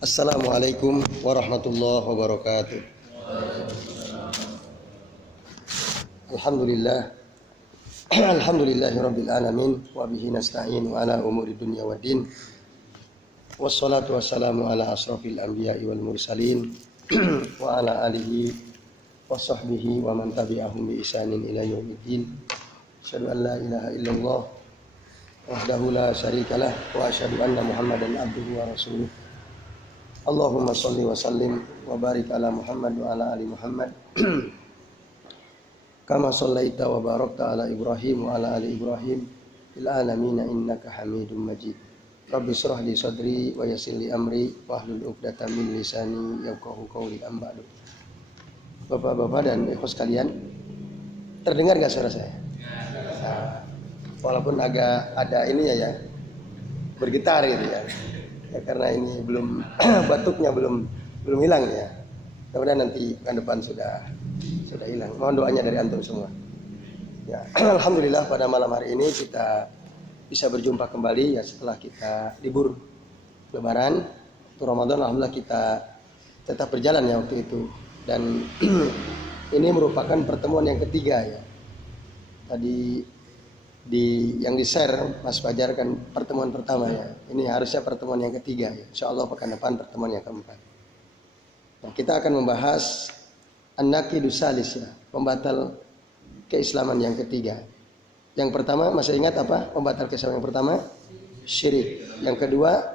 Assalamualaikum warahmatullahi wabarakatuh. Alhamdulillah. Alhamdulillahirabbil alamin wa bihi nasta'in ala umuri dunya waddin. Wassalatu wassalamu ala asrofil anbiya'i wal mursalin wa ala alihi wa sahbihi wa man tabi'ahum bi ihsanin ila yaumiddin. Asyhadu an la ilaha illallah wahdahu la syarikalah wa asyhadu anna Muhammadan abduhu wa rasuluh. Allahumma shalli wa sallim wa barik ala Muhammad wa ala ali Muhammad kama shallaita wa barakta ala Ibrahim wa ala ali Ibrahim fil alamin innaka Hamidum Majid. Rabbi shrah li sadri wa yassir li amri wahlul 'uqdatam min lisani yafqahu qawli amma ba'du. Bapak-bapak dan ikhwas sekalian, terdengar enggak suara saya? Nah, walaupun agak ada ininya ya, bergetar gitu ya. Ya, karena ini belum batuknya belum hilang ya. Mudah-mudahan nanti pekan depan sudah hilang. Mohon doanya dari antum semua. Ya, alhamdulillah pada malam hari ini kita bisa berjumpa kembali ya setelah kita libur Lebaran. Untuk Ramadan alhamdulillah kita tetap berjalan ya waktu itu. Dan ini merupakan pertemuan yang ketiga ya. Tadi yang di-share Mas Fajar kan pertemuan pertama ya. Ini harusnya pertemuan yang ketiga ya. Insyaallah pekan depan pertemuan yang keempat. Nah, kita akan membahas an-naqidus salis ya, pembatal keislaman yang ketiga. Yang pertama masih ingat apa? Pembatal keislaman yang pertama syirik. Yang kedua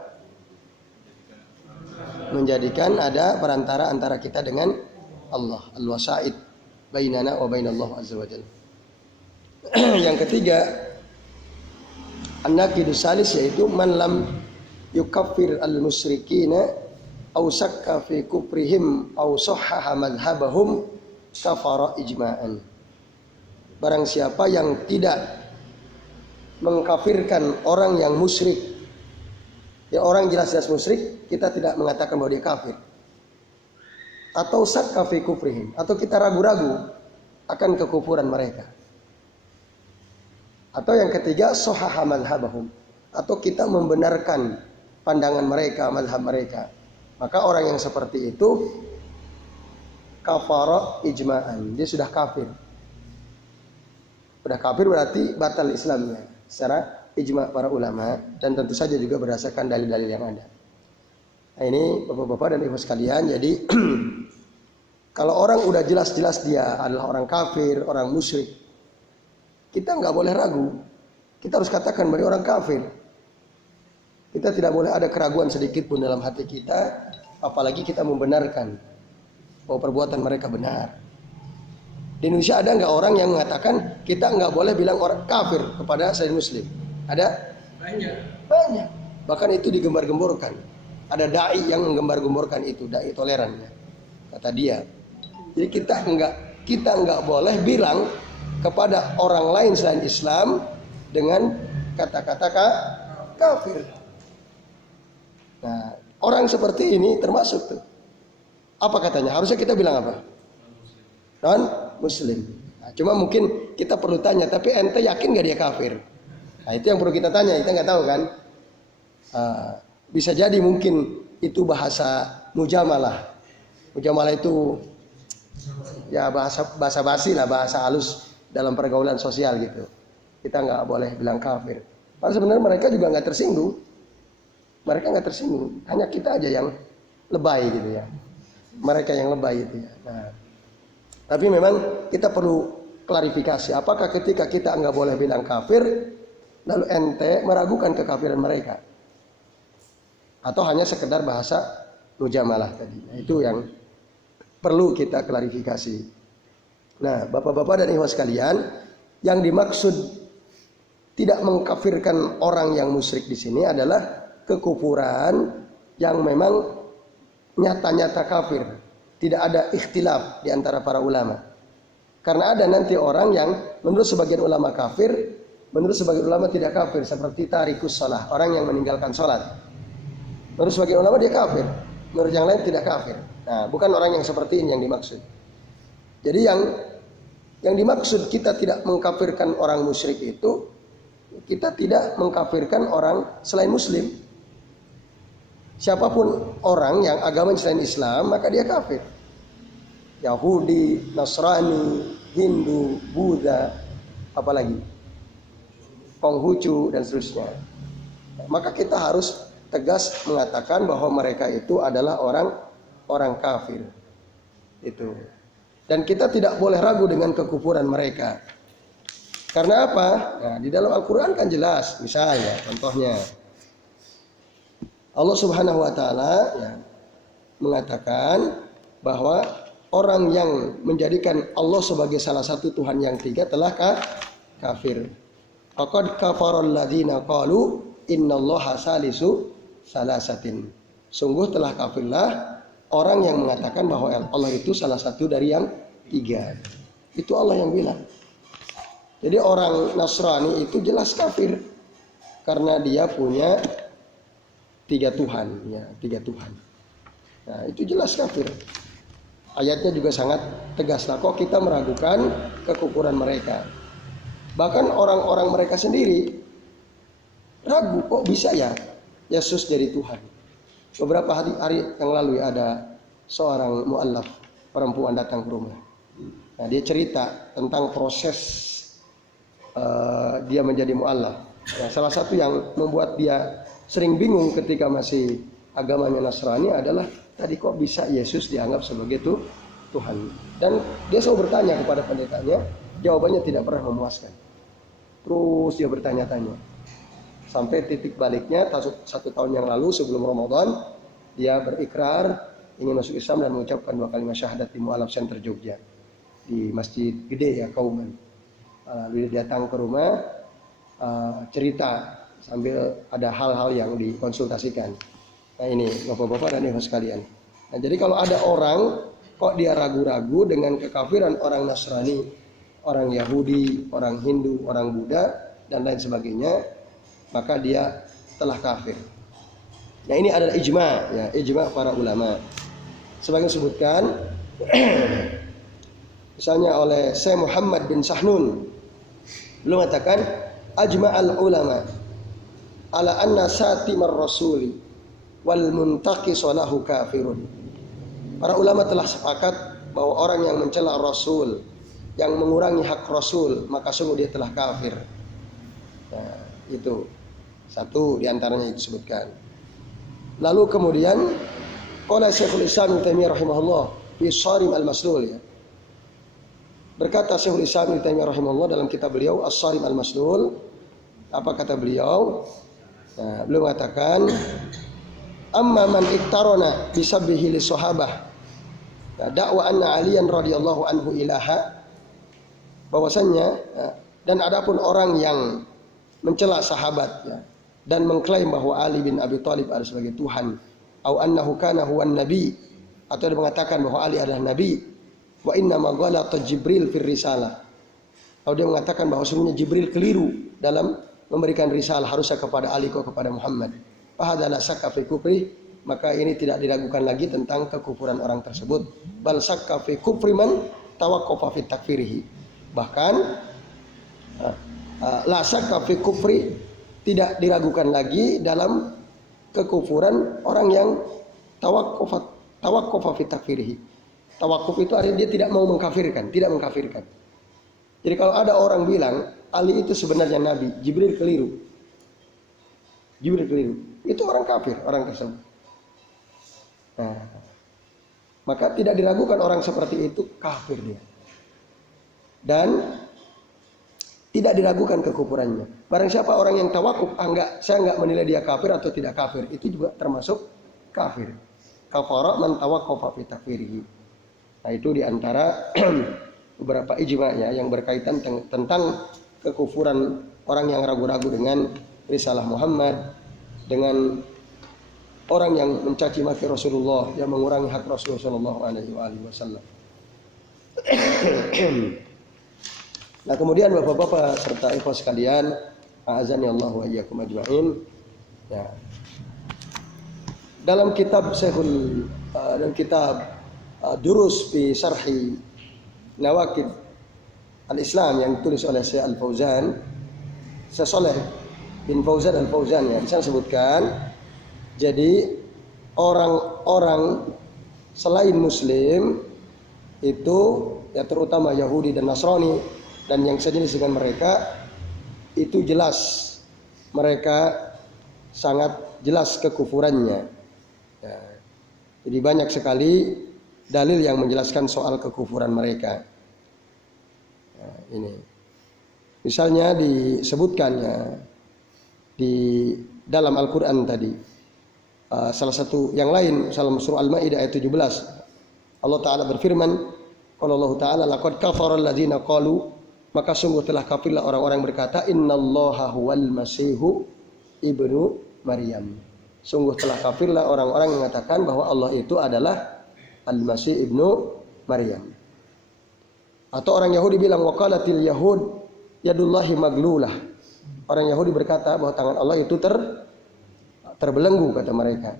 menjadikan ada perantara antara kita dengan Allah, al-wasa'id bainana wa bainallah azza wajalla. Yang ketiga an-naqidus salis yaitu man lam yukaffir al-musyrikina aw sakka fi kufrihim aw sahhaha madhhabahum kafara ijma'an. Barang siapa yang tidak mengkafirkan orang yang musyrik, ya orang jelas-jelas musyrik, kita tidak mengatakan bahwa dia kafir. Atau sakka fi kufrihim, atau kita ragu-ragu akan kekufuran mereka. Atau yang ketiga sahhaha madhhabahum, atau kita membenarkan pandangan mereka, mazhab mereka. Maka orang yang seperti itu kafara ijma'an, dia sudah kafir. Sudah kafir berarti batal Islamnya secara ijma' para ulama, dan tentu saja juga berdasarkan dalil-dalil yang ada. Nah, ini Bapak-bapak dan Ibu sekalian, jadi kalau orang udah jelas-jelas dia adalah orang kafir, orang musyrik, kita nggak boleh ragu. Kita harus katakan bahwa orang kafir. Kita tidak boleh ada keraguan sedikit pun dalam hati kita, apalagi kita membenarkan bahwa perbuatan mereka benar. Di Indonesia ada nggak orang yang mengatakan kita nggak boleh bilang orang kafir kepada selain Muslim? Ada? Banyak. Bahkan itu digembar-gemborkan. Ada dai yang menggembar-gemborkan itu, dai toleran ya, kata dia. Jadi kita nggak boleh bilang kepada orang lain selain Islam dengan kata-kata kafir. Nah, orang seperti ini termasuk tuh. Apa katanya? Harusnya kita bilang apa? Non-Muslim. Nah, cuma mungkin kita perlu tanya, tapi ente yakin gak dia kafir? Nah, itu yang perlu kita tanya, kita nggak tahu kan? Bisa jadi mungkin itu bahasa mujamalah. Mujamalah itu ya bahasa basi lah, bahasa halus dalam pergaulan sosial gitu. Kita nggak boleh bilang kafir. Padahal sebenarnya mereka juga nggak tersinggung. Mereka nggak tersinggung. Hanya kita aja yang lebay gitu ya. Mereka yang lebay itu ya. Nah, tapi memang kita perlu klarifikasi. Apakah ketika kita nggak boleh bilang kafir, lalu ente meragukan kekafiran mereka? Atau hanya sekedar bahasa mujamalah tadi? Nah, itu yang perlu kita klarifikasi. Nah, bapak-bapak dan ikhwan sekalian, yang dimaksud tidak mengkafirkan orang yang musyrik di sini adalah kekufuran yang memang nyata-nyata kafir. Tidak ada ikhtilaf di antara para ulama. Karena ada nanti orang yang menurut sebagian ulama kafir, menurut sebagian ulama tidak kafir, seperti tarikus shalah, orang yang meninggalkan sholat. Menurut sebagian ulama dia kafir, menurut yang lain tidak kafir. Nah, bukan orang yang seperti ini yang dimaksud. Jadi yang dimaksud kita tidak mengkafirkan orang musyrik itu, kita tidak mengkafirkan orang selain Muslim. Siapapun orang yang agama selain Islam, maka dia kafir. Yahudi, Nasrani, Hindu, Buddha, apalagi Konghucu dan seterusnya. Maka kita harus tegas mengatakan bahwa mereka itu adalah orang kafir. Itu. Dan kita tidak boleh ragu dengan kekufuran mereka. Karena apa? Nah, di dalam Al-Quran kan jelas. Misalnya, contohnya Allah Subhanahu Wa Taala ya, mengatakan bahwa orang yang menjadikan Allah sebagai salah satu Tuhan yang tiga telah kafir. Faqad kafaral ladzina qalu innallaha salisu salasatin. Sungguh telah kafirlah orang yang mengatakan bahwa Allah itu salah satu dari yang tiga. Itu Allah yang bilang. Jadi orang Nasrani itu jelas kafir karena dia punya tiga Tuhan, ya, tiga Tuhan. Nah, itu jelas kafir. Ayatnya juga sangat tegas. Lah, kok kita meragukan kekufuran mereka? Bahkan orang-orang mereka sendiri ragu, kok bisa ya Yesus jadi Tuhan. Beberapa hari yang lalu ada seorang mu'allaf perempuan datang ke rumah. Nah, dia cerita tentang proses dia menjadi mu'allaf. Nah, salah satu yang membuat dia sering bingung ketika masih agamanya Nasrani adalah tadi kok bisa Yesus dianggap sebagai Tuhan. Dan dia selalu bertanya kepada pendetanya, jawabannya tidak pernah memuaskan. Terus dia bertanya-tanya. Sampai titik baliknya 1 tahun yang lalu sebelum Ramadan, dia berikrar ingin masuk Islam dan mengucapkan 2 kalimat syahadat di Mu'allaf Center Jogja. Di masjid gede ya, Kauman. Lalu dia datang ke rumah, cerita sambil ada hal-hal yang dikonsultasikan. Nah ini bapak-bapak dan ibu sekalian. Nah, jadi kalau ada orang kok dia ragu-ragu dengan kekafiran orang Nasrani, orang Yahudi, orang Hindu, orang Buddha dan lain sebagainya, maka dia telah kafir. Nah ini adalah ijma, ya, ijma para ulama. Sebagai disebutkan, misalnya oleh Syekh Muhammad bin Sahnun, beliau mengatakan ajma'al ulama ala anna satimar rasuli wal muntaqis lahu kafirun. Para ulama telah sepakat bahwa orang yang mencela Rasul, yang mengurangi hak Rasul, maka sungguh dia telah kafir. Nah, itu satu diantaranya disebutkan. Lalu kemudian qala Syekhul Islam Ibnu Taimiyah rahimahullah fi Sharim al-Maslul, ya. Berkata Syekhul Islam Ibnu Taimiyah rahimahullah dalam kitab beliau As-Sharim al-Maslul, apa kata beliau? Nah, beliau mengatakan amma man iktarona bisabbihi lis sahabah. Nah, dakwa anna Aliyan radhiyallahu anhu ilaha, bahwasannya dan adapun orang yang mencela sahabat, ya, dan mengklaim bahwa Ali bin Abi Thalib adalah sebagai Tuhan, au annahu kana huwan nabi, atau dia mengatakan bahwa Ali adalah nabi, wa inna ma ghalata Jibril fir risalah, atau dia mengatakan bahwa sebenarnya Jibril keliru dalam memberikan risalah harusnya kepada Ali kok kepada Muhammad. Fahadha la syakka fi kufri, maka ini tidak diragukan lagi tentang kekufuran orang tersebut. Bal syakka fi kufri man tawaqqafa fi takfirihi. Bahkan la syakka fi kufri, tidak diragukan lagi dalam kekufuran orang yang tawaqqafa fi takfirihi. Tawakuf itu artinya dia tidak mau mengkafirkan, tidak mengkafirkan. Jadi kalau ada orang bilang Ali itu sebenarnya Nabi, Jibril keliru. Jibril keliru. Itu orang kafir, orang tersebut. Nah, maka tidak diragukan orang seperti itu kafir dia. Dan tidak diragukan kekufurannya. Barang siapa orang yang tawakuf, saya enggak menilai dia kafir atau tidak kafir, itu juga termasuk kafir. Kafara man tawaqqafa fi takfirihi. Nah, itu diantara beberapa ijma, ya, yang berkaitan tentang kekufuran orang yang ragu-ragu dengan risalah Muhammad, dengan orang yang mencaci maki Rasulullah, yang mengurangi hak Rasulullah sallallahu alaihi wasallam. Nah, kemudian bapak-bapak serta ikhwas sekalian, a'azani Allah wa iyyakum ajma'in. Ya. Dalam kitab Durus fi Syarhi Nawaqid Al-Islam yang ditulis oleh Syekh Al-Fauzan, Syekh Shalih bin Fauzan Al-Fauzan, ya, di sana sebutkan, jadi orang-orang selain Muslim itu, ya terutama Yahudi dan Nasrani dan yang sejenis dengan mereka, itu jelas mereka sangat jelas kekufurannya. Ya, jadi banyak sekali dalil yang menjelaskan soal kekufuran mereka. Ya, ini misalnya disebutkan ya di dalam Al-Quran tadi, salah satu yang lain dalam surah Al-Maidah ayat 17, Allah Ta'ala berfirman, kalau Allah Ta'ala laqad kafara alladzina qalu, maka sungguh telah kafirlah orang-orang berkata, innallaha huwal masihu ibnu Maryam. Sungguh telah kafirlah orang-orang yang mengatakan bahwa Allah itu adalah Al-Masih ibnu Maryam. Atau orang Yahudi bilang, waqalatil yahud yadullahi maglulah. Orang Yahudi berkata bahwa tangan Allah itu terbelenggu, kata mereka.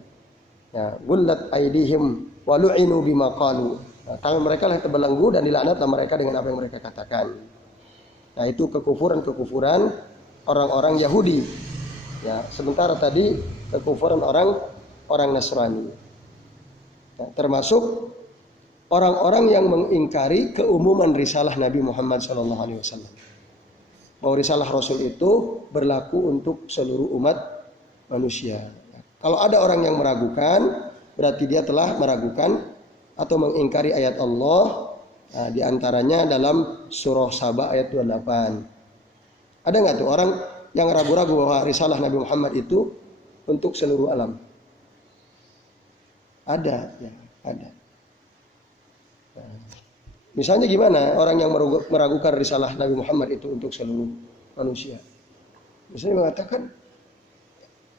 Ya, gullat aidihim wa lu'inu bima qalu. Nah, tangan mereka lah terbelenggu dan dilaknatlah mereka dengan apa yang mereka katakan. Nah, itu kekufuran orang-orang Yahudi. Ya, sementara tadi kekufuran orang Nasrani. Ya, termasuk orang-orang yang mengingkari keumuman risalah Nabi Muhammad SAW. Bahwa risalah Rasul itu berlaku untuk seluruh umat manusia. Kalau ada orang yang meragukan, berarti dia telah meragukan atau mengingkari ayat Allah. Nah, di antaranya dalam surah Saba ayat 28. Ada nggak tuh orang yang ragu-ragu bahwa risalah Nabi Muhammad itu untuk seluruh alam? Ada, ya, ada. Nah, misalnya gimana orang yang meragukan risalah Nabi Muhammad itu untuk seluruh manusia? Misalnya mengatakan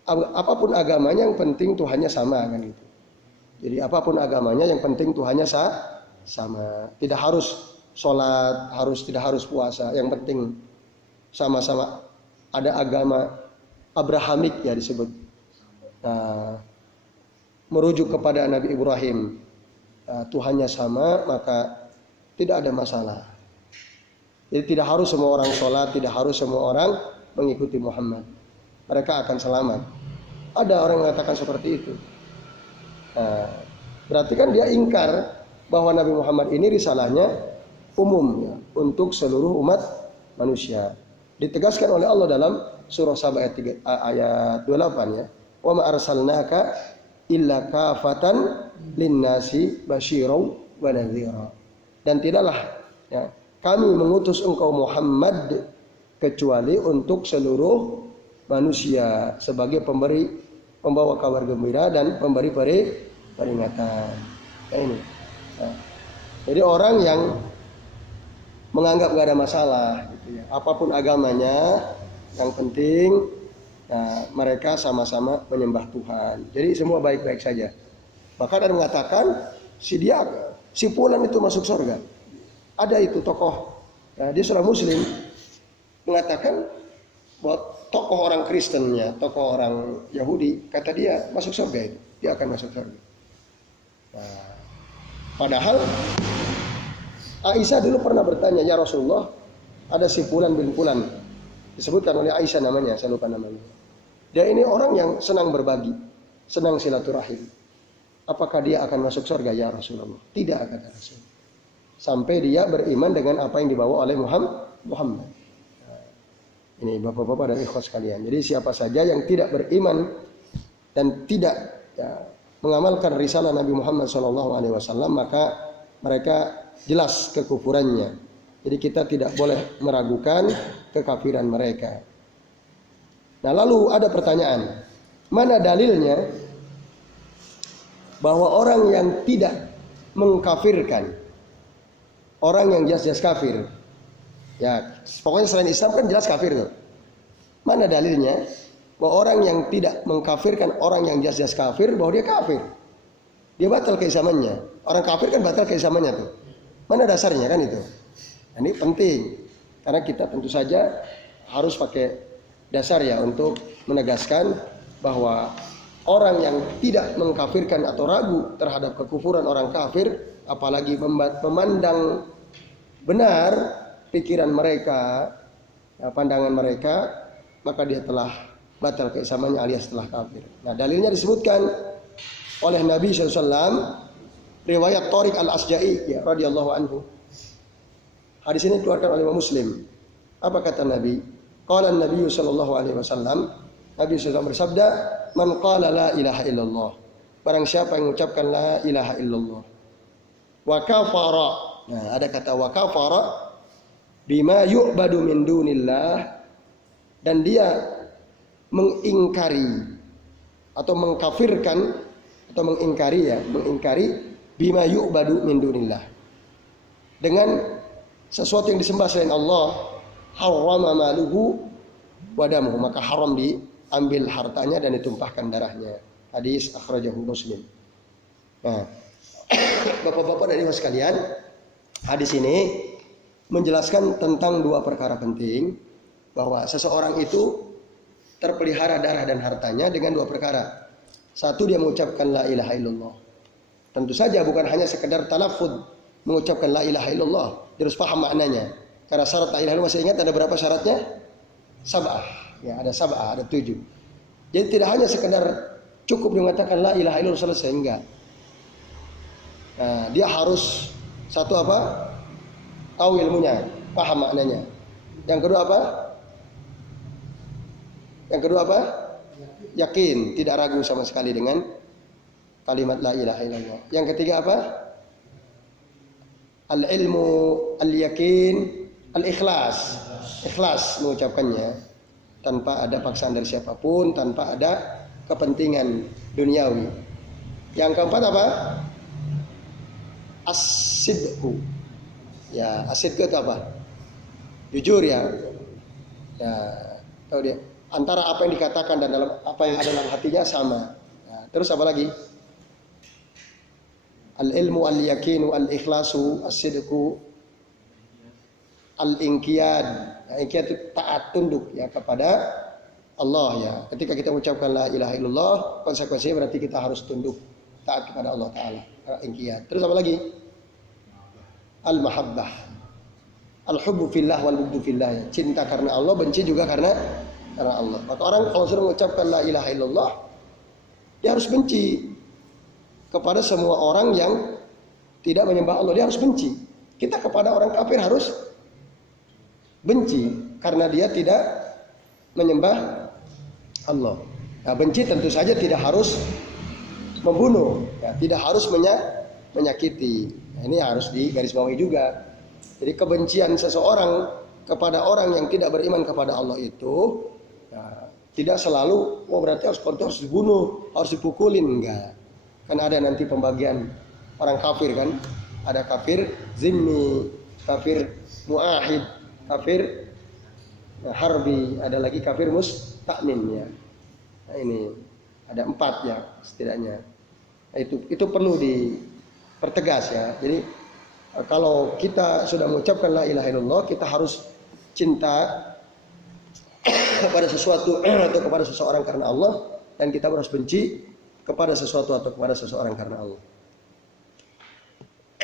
apapun agamanya yang penting Tuhannya sama, kan gitu. Jadi apapun agamanya yang penting Tuhannya sama. Tidak harus sholat, tidak harus puasa. Yang penting sama-sama ada agama Abrahamik ya disebut. Nah, merujuk kepada Nabi Ibrahim. Nah, Tuhannya sama, maka tidak ada masalah. Jadi tidak harus semua orang sholat, tidak harus semua orang mengikuti Muhammad. Mereka akan selamat. Ada orang yang mengatakan seperti itu. Nah, berarti kan dia ingkar bahwa Nabi Muhammad ini risalahnya umum ya, untuk seluruh umat manusia. Ditegaskan oleh Allah dalam surah Saba ayat 28 ya. Wa ma arsalnaka illa kafatan linnasi basyirau wa nadhira. Dan tidaklah ya, kami mengutus engkau Muhammad kecuali untuk seluruh manusia sebagai pembawa kabar gembira dan pemberi peringatan. Nah, ini. Nah, jadi orang yang menganggap gak ada masalah, gitu ya. Apapun agamanya, yang penting nah, mereka sama-sama menyembah Tuhan. Jadi semua baik-baik saja. Bahkan ada mengatakan si fulan itu masuk surga. Ada itu tokoh, ya, dia seorang Muslim mengatakan bahwa tokoh orang Kristennya, tokoh orang Yahudi, kata dia masuk surga itu, dia akan masuk surga. Nah, padahal Aisyah dulu pernah bertanya, ya Rasulullah, ada si fulan bin fulan, disebutkan oleh Aisyah namanya, saya lupa namanya. Dia ini orang yang senang berbagi, senang silaturahim. Apakah dia akan masuk surga ya Rasulullah? Tidak, kata Rasul. Sampai dia beriman dengan apa yang dibawa oleh Muhammad. Nah, ini bapak-bapak dan ikhwas sekalian. Jadi siapa saja yang tidak beriman dan tidak ya, mengamalkan risalah Nabi Muhammad SAW, maka mereka jelas kekufurannya. Jadi kita tidak boleh meragukan kekafiran mereka. Nah, lalu ada pertanyaan, mana dalilnya bahwa orang yang tidak mengkafirkan orang yang jelas-jelas kafir, ya pokoknya selain Islam kan jelas kafir tuh. Mana dalilnya bahwa orang yang tidak mengkafirkan orang yang jelas-jelas kafir bahwa dia kafir, dia batal keislamannya. Orang kafir kan batal keislamannya tuh. Mana dasarnya kan itu? Nah, ini penting karena kita tentu saja harus pakai dasar ya untuk menegaskan bahwa orang yang tidak mengkafirkan atau ragu terhadap kekufuran orang kafir, apalagi memandang benar pikiran mereka, ya, pandangan mereka, maka dia telah batal keislamannya alias telah kafir. Nah, dalilnya disebutkan oleh Nabi SAW, riwayat Thariq Al-Asja'i ya, radhiyallahu anhu. Hadis ini dikeluarkan oleh Imam Muslim. Apa kata Nabi? Qala Nabi sallallahu alaihi wasallam, Nabi SAW bersabda, "Man qala la ilaha illallah." Barang siapa yang mengucapkan la ilaha illallah. Wa kafara. Nah, ada kata wa kafara bima yu'badu min dunillah, dan dia mengingkari atau mengkafirkan atau mengingkari bima yu'badu min dunillah, dengan sesuatu yang disembah selain Allah, harrama maluhu wa damuhu, maka haram diambil hartanya dan ditumpahkan darahnya. Hadis akhrajahu Muslim. Nah, Bapak-bapak dan Ibu sekalian, hadis ini menjelaskan tentang dua perkara penting, bahwa seseorang itu terpelihara darah dan hartanya dengan dua perkara. Satu, dia mengucapkan la ilaha illallah. Tentu saja bukan hanya sekedar talaffuz mengucapkan la ilaha illallah, dia harus paham maknanya. Karena syarat la ilaha illallah, masih ingat ada berapa syaratnya? Sab'ah. Ya, ada sab'ah, ada 7. Jadi tidak hanya sekedar cukup mengatakan la ilaha illallah selesai, enggak. Nah, dia harus satu apa? Tahu ilmunya, paham maknanya. Yang kedua apa? Yakin, tidak ragu sama sekali dengan kalimat la ilaha illallah. Yang ketiga apa? Al-ilmu, al-yakin, al-ikhlas. Ikhlas mengucapkannya tanpa ada paksaan dari siapapun, tanpa ada kepentingan duniawi. Yang keempat apa? As-sidqu. Ya, as-sidqu itu apa? Jujur ya. Ya, tahu dia. Antara apa yang dikatakan dan dalam apa yang ada dalam hatinya sama. Nah, terus apa lagi? Al-ilmu, al-yakinu, al-ikhlasu, as-sidqu, al-inqiyad. Nah, inqiyad itu taat tunduk ya kepada Allah ya. Ketika kita mengucapkan la ilaha illallah, konsekuensinya berarti kita harus tunduk taat kepada Allah Ta'ala. Inqiyad. Terus apa lagi? Al-mahabbah. Al-hubbu fillah wal-bughdu fillah ya. Cinta karena Allah, benci juga karena Allah. Maka orang kalau sudah mengucapkan la ilaha illallah, dia harus benci kepada semua orang yang tidak menyembah Allah. Dia harus benci. Kita kepada orang kafir harus benci karena dia tidak menyembah Allah. Nah, benci tentu saja tidak harus membunuh, ya, tidak harus menyakiti. Nah, ini harus digarisbawahi juga. Jadi kebencian seseorang kepada orang yang tidak beriman kepada Allah itu ya, tidak selalu berarti harus dibunuh, harus dipukulin, enggak. Kan ada nanti pembagian orang kafir kan, ada kafir zimmi, kafir muahid, kafir harbi, ada lagi kafir mustakmin ya. Nah, ini ada 4 ya setidaknya. Nah, itu perlu dipertegas ya. Jadi kalau kita sudah mengucapkan la ilaha illallah, kita harus cinta kepada sesuatu atau kepada seseorang karena Allah, dan kita harus benci kepada sesuatu atau kepada seseorang karena Allah.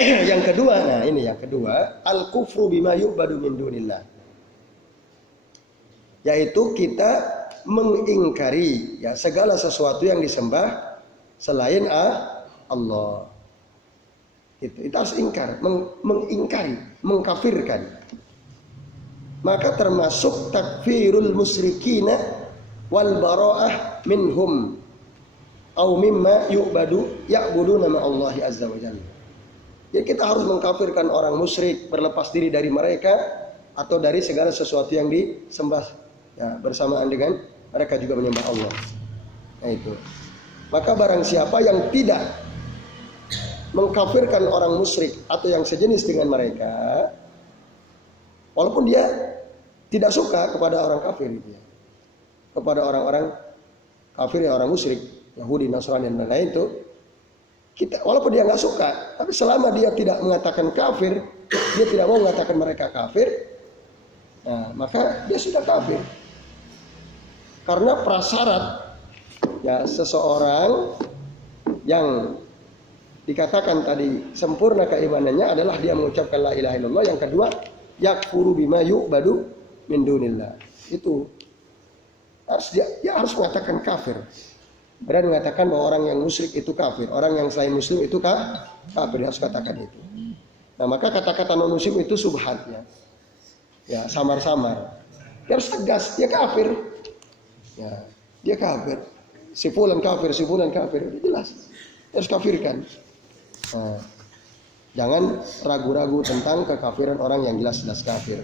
Yang kedua, nah ini yang kedua, al-kufru bima yu'badu min dunillah. Yaitu kita mengingkari ya segala sesuatu yang disembah selain Allah. Itu harus ingkar, mengingkari, mengkafirkan. Maka termasuk takfirul musyrikina wal bara'ah minhum au mimma yu'badu ya'budu nama Allah azza wa jalla. Jadi kita harus mengkafirkan orang musyrik, berlepas diri dari mereka atau dari segala sesuatu yang disembah ya, bersamaan dengan mereka juga menyembah Allah. Nah itu. Maka barang siapa yang tidak mengkafirkan orang musyrik atau yang sejenis dengan mereka, walaupun dia tidak suka kepada orang kafir gitu ya, kepada orang-orang kafir ya, orang musyrik, Yahudi, Nasrani dan lain-lain itu, kita walaupun dia nggak suka, tapi selama dia tidak mengatakan kafir, dia tidak mau mengatakan mereka kafir, nah maka dia sudah kafir. Karena prasyarat ya seseorang yang dikatakan tadi sempurna keimanannya adalah dia mengucapkan la ilaha illallah. Yang kedua, yakfuru bima yu'badu min dunillah. Itu harus dia harus mengatakan kafir. berani mengatakan bahwa orang yang musyrik itu kafir, orang yang selain muslim itu kafir, harus katakan itu. Nah, maka kata-kata non muslim itu subhat ya. Ya, samar-samar. Dia harus tegas, dia kafir. Ya, dia kafir. Si fulan kafir, udah jelas. Harus kafirkan. Nah, jangan ragu-ragu tentang kekafiran orang yang jelas-jelas kafir.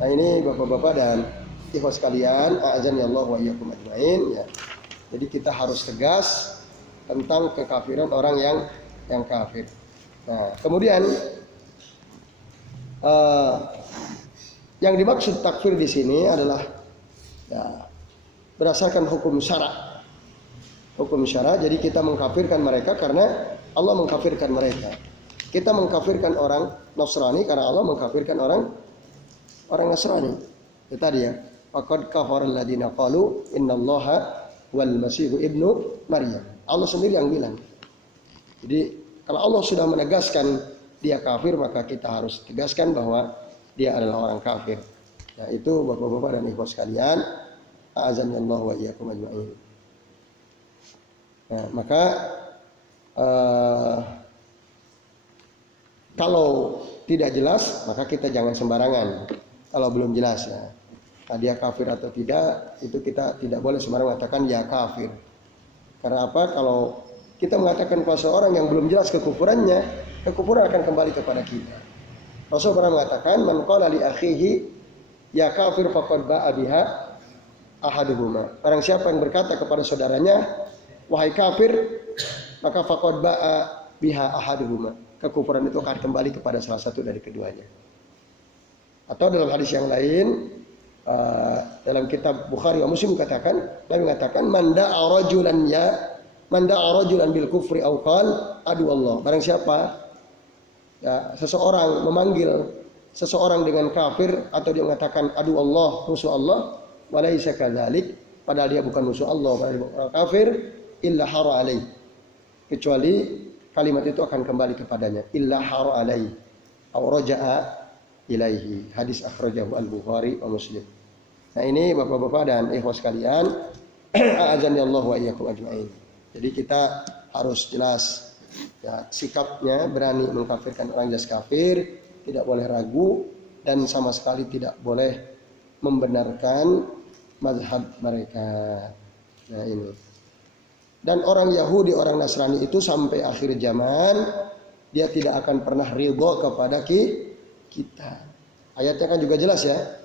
Nah, ini Bapak-bapak dan ikhwas sekalian, a'azani Allah wa iyyakum ajmain ya. Jadi kita harus tegas tentang kekafiran orang yang kafir. Nah, kemudian yang dimaksud takfir di sini adalah ya, berdasarkan hukum syara. Hukum syara, jadi kita mengkafirkan mereka karena Allah mengkafirkan mereka. Kita mengkafirkan orang Nasrani karena Allah mengkafirkan orang Nasrani. Itu tadi ya. Faqad kafara alladziina qalu innallaha wal masiihu ibnu Maryam. Allah sendiri yang bilang. Jadi kalau Allah sudah menegaskan dia kafir, maka kita harus tegaskan bahwa dia adalah orang kafir. Ya, itu Bapak-bapak dan ikhwas sekalian, a'azanillahu wa iyyakum ajmain. Nah, maka kalau tidak jelas, maka kita jangan sembarangan. Kalau belum jelas ya, nah, dia kafir atau tidak, itu kita tidak boleh sembarangan mengatakan ya kafir. Karena apa? Kalau kita mengatakan kepada seorang yang belum jelas kekufurannya, kekufuran akan kembali kepada kita. Rasul pernah mengatakan, man qala li akhihi ya kafir faqad ba'a biha ahaduhuma. Barang siapa yang berkata kepada saudaranya, wahai kafir, maka faqad ba'a biha ahaduhuma. Kekufuran itu akan kembali kepada salah satu dari keduanya. Atau dalam hadis yang lain, dalam kitab Bukhari wa Muslim katakan, Nabi mengatakan, man da'a rajulan bil kufri aw qala adu Allah. Barang siapa ya, seseorang memanggil seseorang dengan kafir atau dia mengatakan adu Allah, musuh Allah, walaisa kadzalik, padahal dia bukan musuh Allah, padahal dia bukan kafir, illa hara alaihi, kecuali kalimat itu akan kembali kepadanya, illa hara alaihi aw raja'a ilaihi. Hadis akhrajahu al-Bukhari wa Muslim. Nah, ini Bapak-bapak dan ikhwas sekalian, a'azani Allah wa iyyakum ajmain. Jadi kita harus jelas ya, sikapnya, berani mengkafirkan orang jelas kafir, tidak boleh ragu dan sama sekali tidak boleh membenarkan mazhab mereka. Nah, ini. Dan orang Yahudi, orang Nasrani itu sampai akhir zaman dia tidak akan pernah ridho kepada kita. Ayatnya kan juga jelas ya.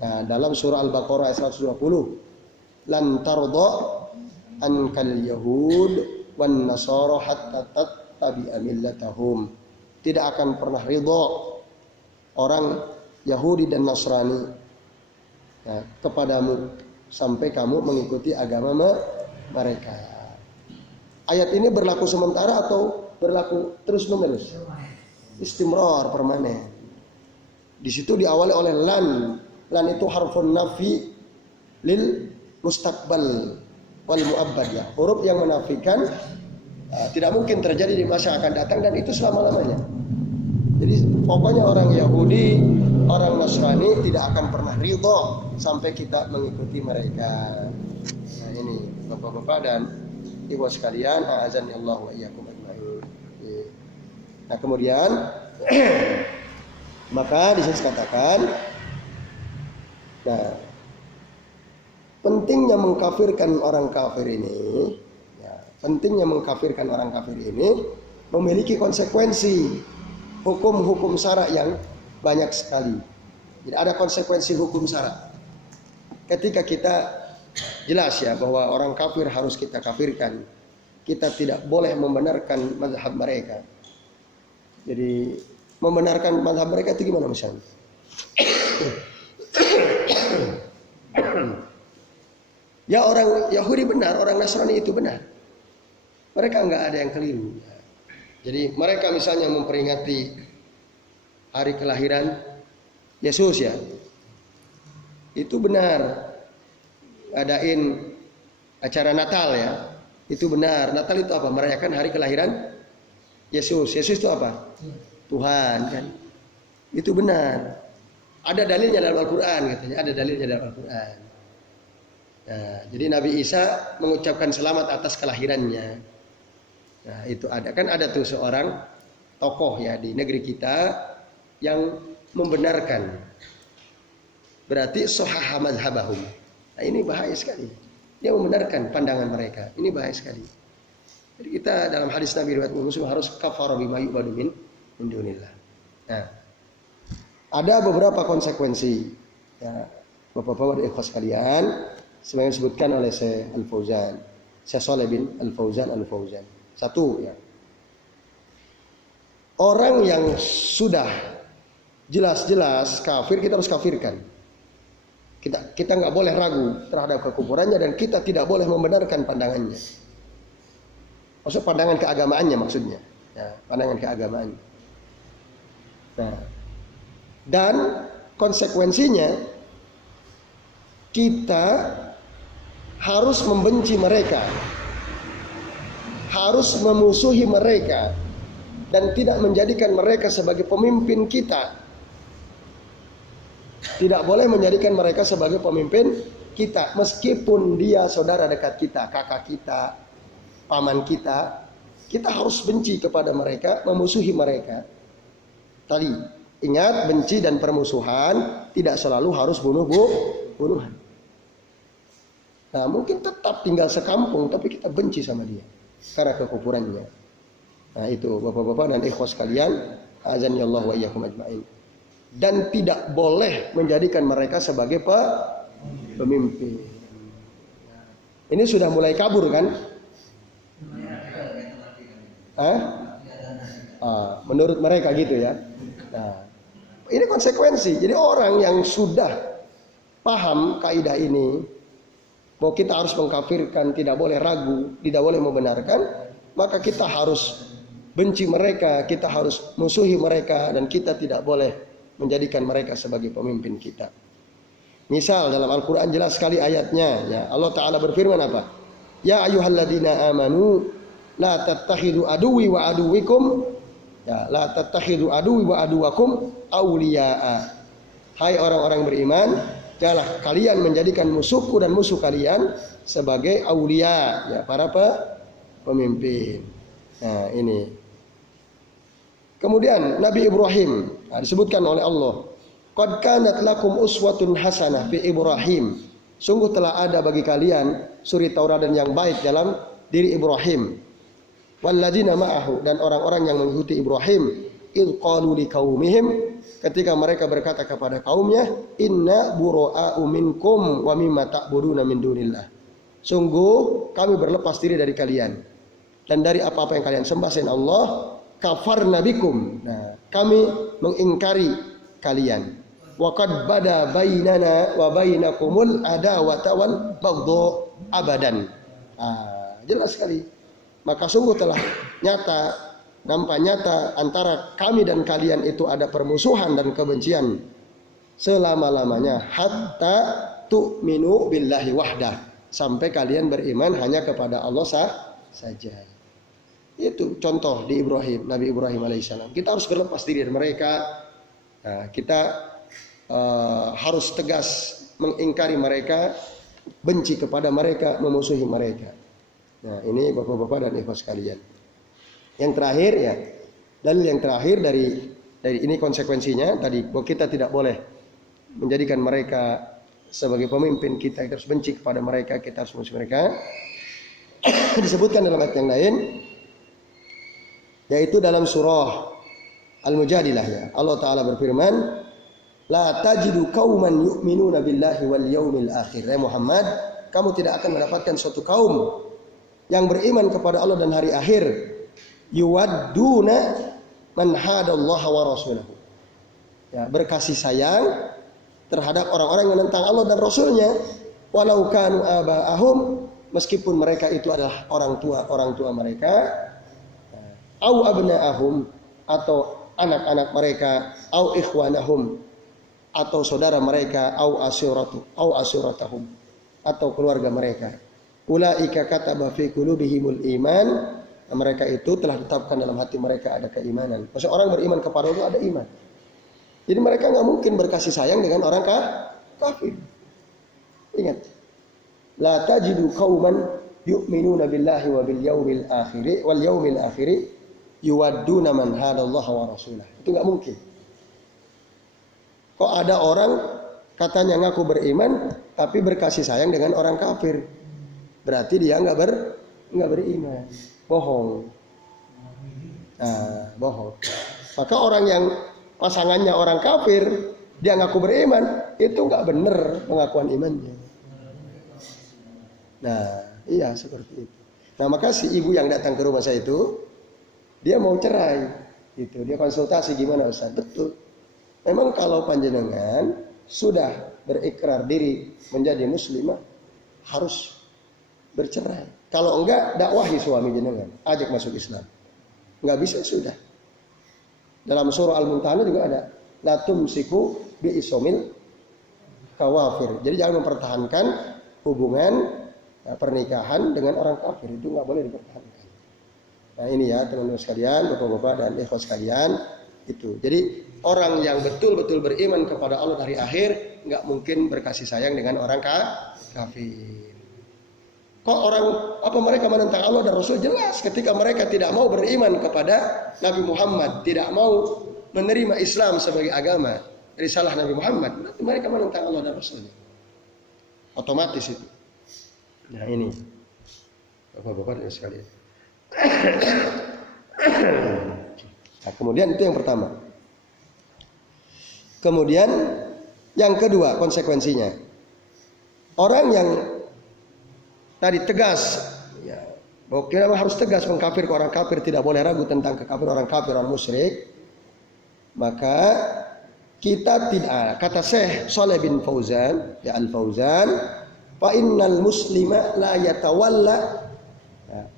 Nah, dalam surah Al-Baqarah ayat 120, lan tardha ankal yahud wan nasara hatta tattabi'a millatahum. Tidak akan pernah ridho orang Yahudi dan Nasrani ya, kepadamu sampai kamu mengikuti agama mereka. Ayat ini berlaku sementara atau berlaku terus menerus? Istimrar, permanen. Di situ diawali oleh lan. Lan itu harfun nafi lil mustaqbal wal mu'abbad ya. Huruf yang menafikan tidak mungkin terjadi di masa akan datang dan itu selama-lamanya. Jadi pokoknya orang Yahudi, orang Nasrani tidak akan pernah ridho sampai kita mengikuti mereka. Nah, ini Bapak-bapak dan Ibu sekalian, a'azani Allah wa iyyakum ajmain. Nah, kemudian maka di sini dikatakan, nah, pentingnya mengkafirkan orang kafir ini, ya, pentingnya mengkafirkan orang kafir ini memiliki konsekuensi hukum-hukum syara yang banyak sekali. Jadi ada konsekuensi hukum syara. Ketika kita jelas ya bahwa orang kafir harus kita kafirkan, kita tidak boleh membenarkan mazhab mereka. Jadi membenarkan mazhab mereka itu gimana misalnya? Ya orang Yahudi benar, orang Nasrani itu benar. Mereka nggak ada yang keliru. Jadi mereka misalnya memperingati hari kelahiran Yesus ya, itu benar. Adain acara Natal ya, itu benar. Natal itu apa? Merayakan hari kelahiran Yesus. Yesus itu apa? Tuhan kan. Itu benar. Ada dalilnya dalam Al-Quran katanya. Ada dalilnya dalam Al-Quran. Nah, jadi Nabi Isa mengucapkan selamat atas kelahirannya. Nah, itu ada tuh seorang tokoh ya di negeri kita yang membenarkan. Berarti sohaha madhabahum. Nah, ini bahaya sekali. Dia membenarkan pandangan mereka. Ini bahaya sekali. Jadi kita dalam hadis Nabi riwayat Muslim harus kafara bima yu'badu min dunillah. Nah, ada beberapa konsekuensi. Ya, Bapak-bapak dan ikhwas sekalian, sebagaimana disebutkan oleh Syekh Al-Fauzan, Syekh Shalih bin Al-Fauzan Al-Fauzan. Satu ya. Orang yang sudah jelas-jelas kafir, kita harus kafirkan. Kita nggak boleh ragu terhadap kekufurannya dan kita tidak boleh membenarkan pandangannya. Maksud pandangan keagamaannya maksudnya. Ya, pandangan keagamaannya. Nah, dan konsekuensinya kita harus membenci mereka, harus memusuhi mereka, dan tidak menjadikan mereka sebagai pemimpin kita. Tidak boleh menjadikan mereka sebagai pemimpin kita, meskipun dia saudara dekat kita, kakak kita, paman kita, kita harus benci kepada mereka, memusuhi mereka. Tadi ingat, benci dan permusuhan tidak selalu harus bunuhan. Nah, mungkin tetap tinggal sekampung tapi kita benci sama dia karena kekufurannya. Nah, itu bapak-bapak dan ikhwas sekalian, azanillahu wa iyyakum ajmain. Dan tidak boleh menjadikan mereka sebagai pemimpin. Ini sudah mulai kabur kan? Menurut mereka gitu ya. Nah, ini konsekuensi. Jadi orang yang sudah paham kaidah ini, bahwa kita harus mengkafirkan, tidak boleh ragu, tidak boleh membenarkan, maka kita harus benci mereka, kita harus musuhi mereka, dan kita tidak boleh menjadikan mereka sebagai pemimpin kita. Misal dalam Al-Quran jelas sekali ayatnya, ya, Allah Ta'ala berfirman apa? Ya ayyuhalladzina amanu la tattakhidu aduwi wa aduwikum, ya, la tattakhidu aduwi wa aduwakum awliya'a. Hai orang-orang beriman, janganlah kalian menjadikan musuhku dan musuh kalian sebagai aulia, ya, para pemimpin. Nah, ini. Kemudian Nabi Ibrahim, disebutkan oleh Allah, qad kanat lakum uswatun hasanah fi Ibrahim. Sungguh telah ada bagi kalian suri tauladan yang baik dalam diri Ibrahim. Walladzina ma'ahu, dan orang-orang yang mengikuti Ibrahim, id qalu liqaumihim, ketika mereka berkata kepada kaumnya, inna bura'u minkum wa mimma ta'buduna min dunillah. Sungguh kami berlepas diri dari kalian dan dari apa-apa yang kalian sembah selain Allah. Kafarna bikum. Nah, kami mengingkari kalian. Wa qad bada bainana wa bainakumul adawata wal baghdha abadan. Jelas sekali. Maka sungguh telah nampak nyata antara kami dan kalian itu ada permusuhan dan kebencian selama-lamanya, hatta tu'minu billahi wahdah, sampai kalian beriman hanya kepada Allah saja. Itu contoh di Ibrahim, Nabi Ibrahim alaihissalam. Kita harus berlepas diri dari mereka. Nah, kita harus tegas mengingkari mereka, benci kepada mereka, memusuhi mereka. Nah, ini bapak-bapak dan ikhwas sekalian. Yang terakhir ya, dalil yang terakhir dari ini konsekuensinya tadi, bahwa kita tidak boleh menjadikan mereka sebagai pemimpin kita. Kita harus benci kepada mereka, kita harus musuh mereka. Disebutkan dalam ayat yang lain, yaitu dalam surah Al-Mujadilah, ya. Allah Ta'ala berfirman, la tajidu qauman yu'minuna billahi wal yaumil akhir. Ya Muhammad, kamu tidak akan mendapatkan suatu kaum yang beriman kepada Allah dan hari akhir, yuwadduna man hadallaha wa rasulahu, ya, berkasih sayang terhadap orang-orang yang menentang Allah dan Rasulnya, walau kanu aba'ahum, meskipun mereka itu adalah orang tua mereka, au abna'ahum, atau anak-anak mereka, au ikhwanahum, atau saudara mereka, au asyiratahum, atau keluarga mereka. Ulaika kataba fi qulubihimul iman, mereka itu telah ditetapkan dalam hati mereka ada keimanan. Maksudnya orang beriman kepada Allah ada iman. Jadi mereka nggak mungkin berkasih sayang dengan orang kafir. Ingat, la tajidu qauman yu'minuna billahi wal yaumil akhir yuwadduna man hadallaha wa rasulah. Itu enggak mungkin. Kok ada orang katanya ngaku beriman tapi berkasih sayang dengan orang kafir? Berarti dia enggak beriman. Bohong. Nah, bohong. Maka orang yang pasangannya orang kafir, dia ngaku beriman, itu enggak benar pengakuan imannya. Nah, iya seperti itu. Nah, maka si ibu yang datang ke rumah saya itu, dia mau cerai. Gitu. Dia konsultasi gimana Ustaz? Betul. Memang kalau panjenengan sudah berikrar diri menjadi muslimah, harus bercerai. Kalau enggak, dakwahi suami jenengan, ajak masuk Islam. Enggak bisa sudah. Dalam surah Al-Mumtahanah juga ada la tumsiku bi isomil kawafir. Jadi jangan mempertahankan hubungan pernikahan dengan orang kafir, itu enggak boleh dipertahankan. Nah, ini ya teman-teman sekalian, Bapak-bapak dan ikhwan sekalian, itu. Jadi orang yang betul-betul beriman kepada Allah dari akhir enggak mungkin berkasih sayang dengan orang kafir. Kok orang apa mereka menentang Allah dan Rasul? Jelas ketika mereka tidak mau beriman kepada Nabi Muhammad, tidak mau menerima Islam sebagai agama, risalah Nabi Muhammad, berarti mereka menentang Allah dan Rasul. Otomatis itu. Nah, ini Bapak-bapak dan sekalian. Nah, kemudian itu yang pertama. Kemudian yang kedua konsekuensinya, orang yang tadi tegas, ya, bahwa kita harus tegas mengkafir ke orang kafir, tidak boleh ragu tentang kekafir orang kafir, orang musyrik. Maka kita tidak, kata Syekh Shalih bin Fauzan, ya Al-Fauzan, fa innal muslima la yatawalla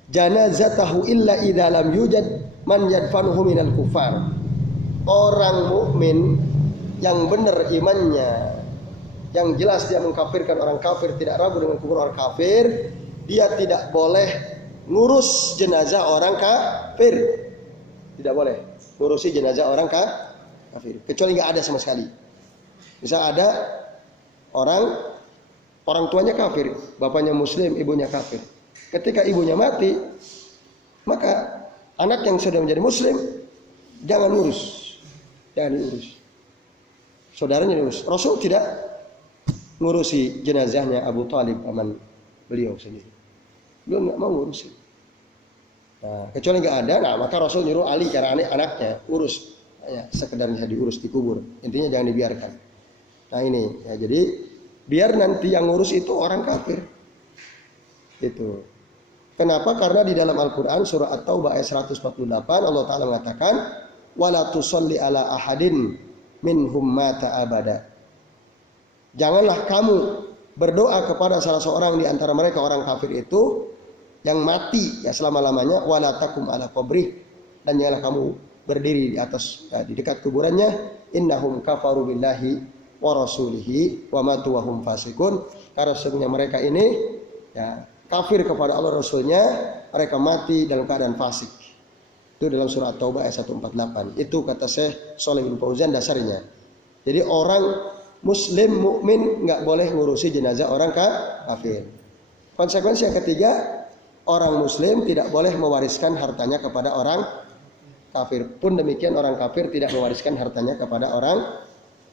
janazatahu illa idza lam yujad man yadfanuhu minal kufar. Orang mukmin yang benar imannya, yang jelas dia mengkafirkan orang kafir, tidak ragu dengan kufur orang kafir, dia tidak boleh ngurus jenazah orang kafir. Tidak boleh ngurusi jenazah orang kafir, kecuali nggak ada sama sekali. Misal ada orang tuanya kafir, bapaknya muslim, ibunya kafir. Ketika ibunya mati, maka anak yang sudah menjadi muslim jangan diurus. Saudaranya diurus. Rasul tidak ngurusi jenazahnya Abu Thalib, paman beliau sendiri. Beliau nggak mau ngurusin. Nah, kecuali nggak ada, nah maka Rasul nyuruh Ali karena anaknya urus, ya, sekedar bisa diurus dikubur. Intinya jangan dibiarkan. Nah ini, ya, jadi biar nanti yang ngurus itu orang kafir. Itu. Kenapa? Karena di dalam Al-Quran surah At-Taubah ayat 148 Allah Taala mengatakan, wala tusalli ala ahadin minhum mata abada. Janganlah kamu berdoa kepada salah seorang di antara mereka orang kafir itu yang mati ya selama-lamanya, wala takum ala qabrih, dan janganlah kamu berdiri di atas di dekat kuburannya, innahum kafaru billahi wa rasulihi wa matu wa hum fasikun. Karena sesungguhnya mereka ini ya kafir kepada Allah Rasulnya, mereka mati dalam keadaan fasik. Itu dalam surah At-Taubah ayat 148. Itu kata Syekh Shalih bin Fauzan dasarnya. Jadi orang Muslim mukmin nggak boleh ngurusi jenazah orang kafir. Konsekuensi yang ketiga, orang Muslim tidak boleh mewariskan hartanya kepada orang kafir. Pun demikian orang kafir tidak mewariskan hartanya kepada orang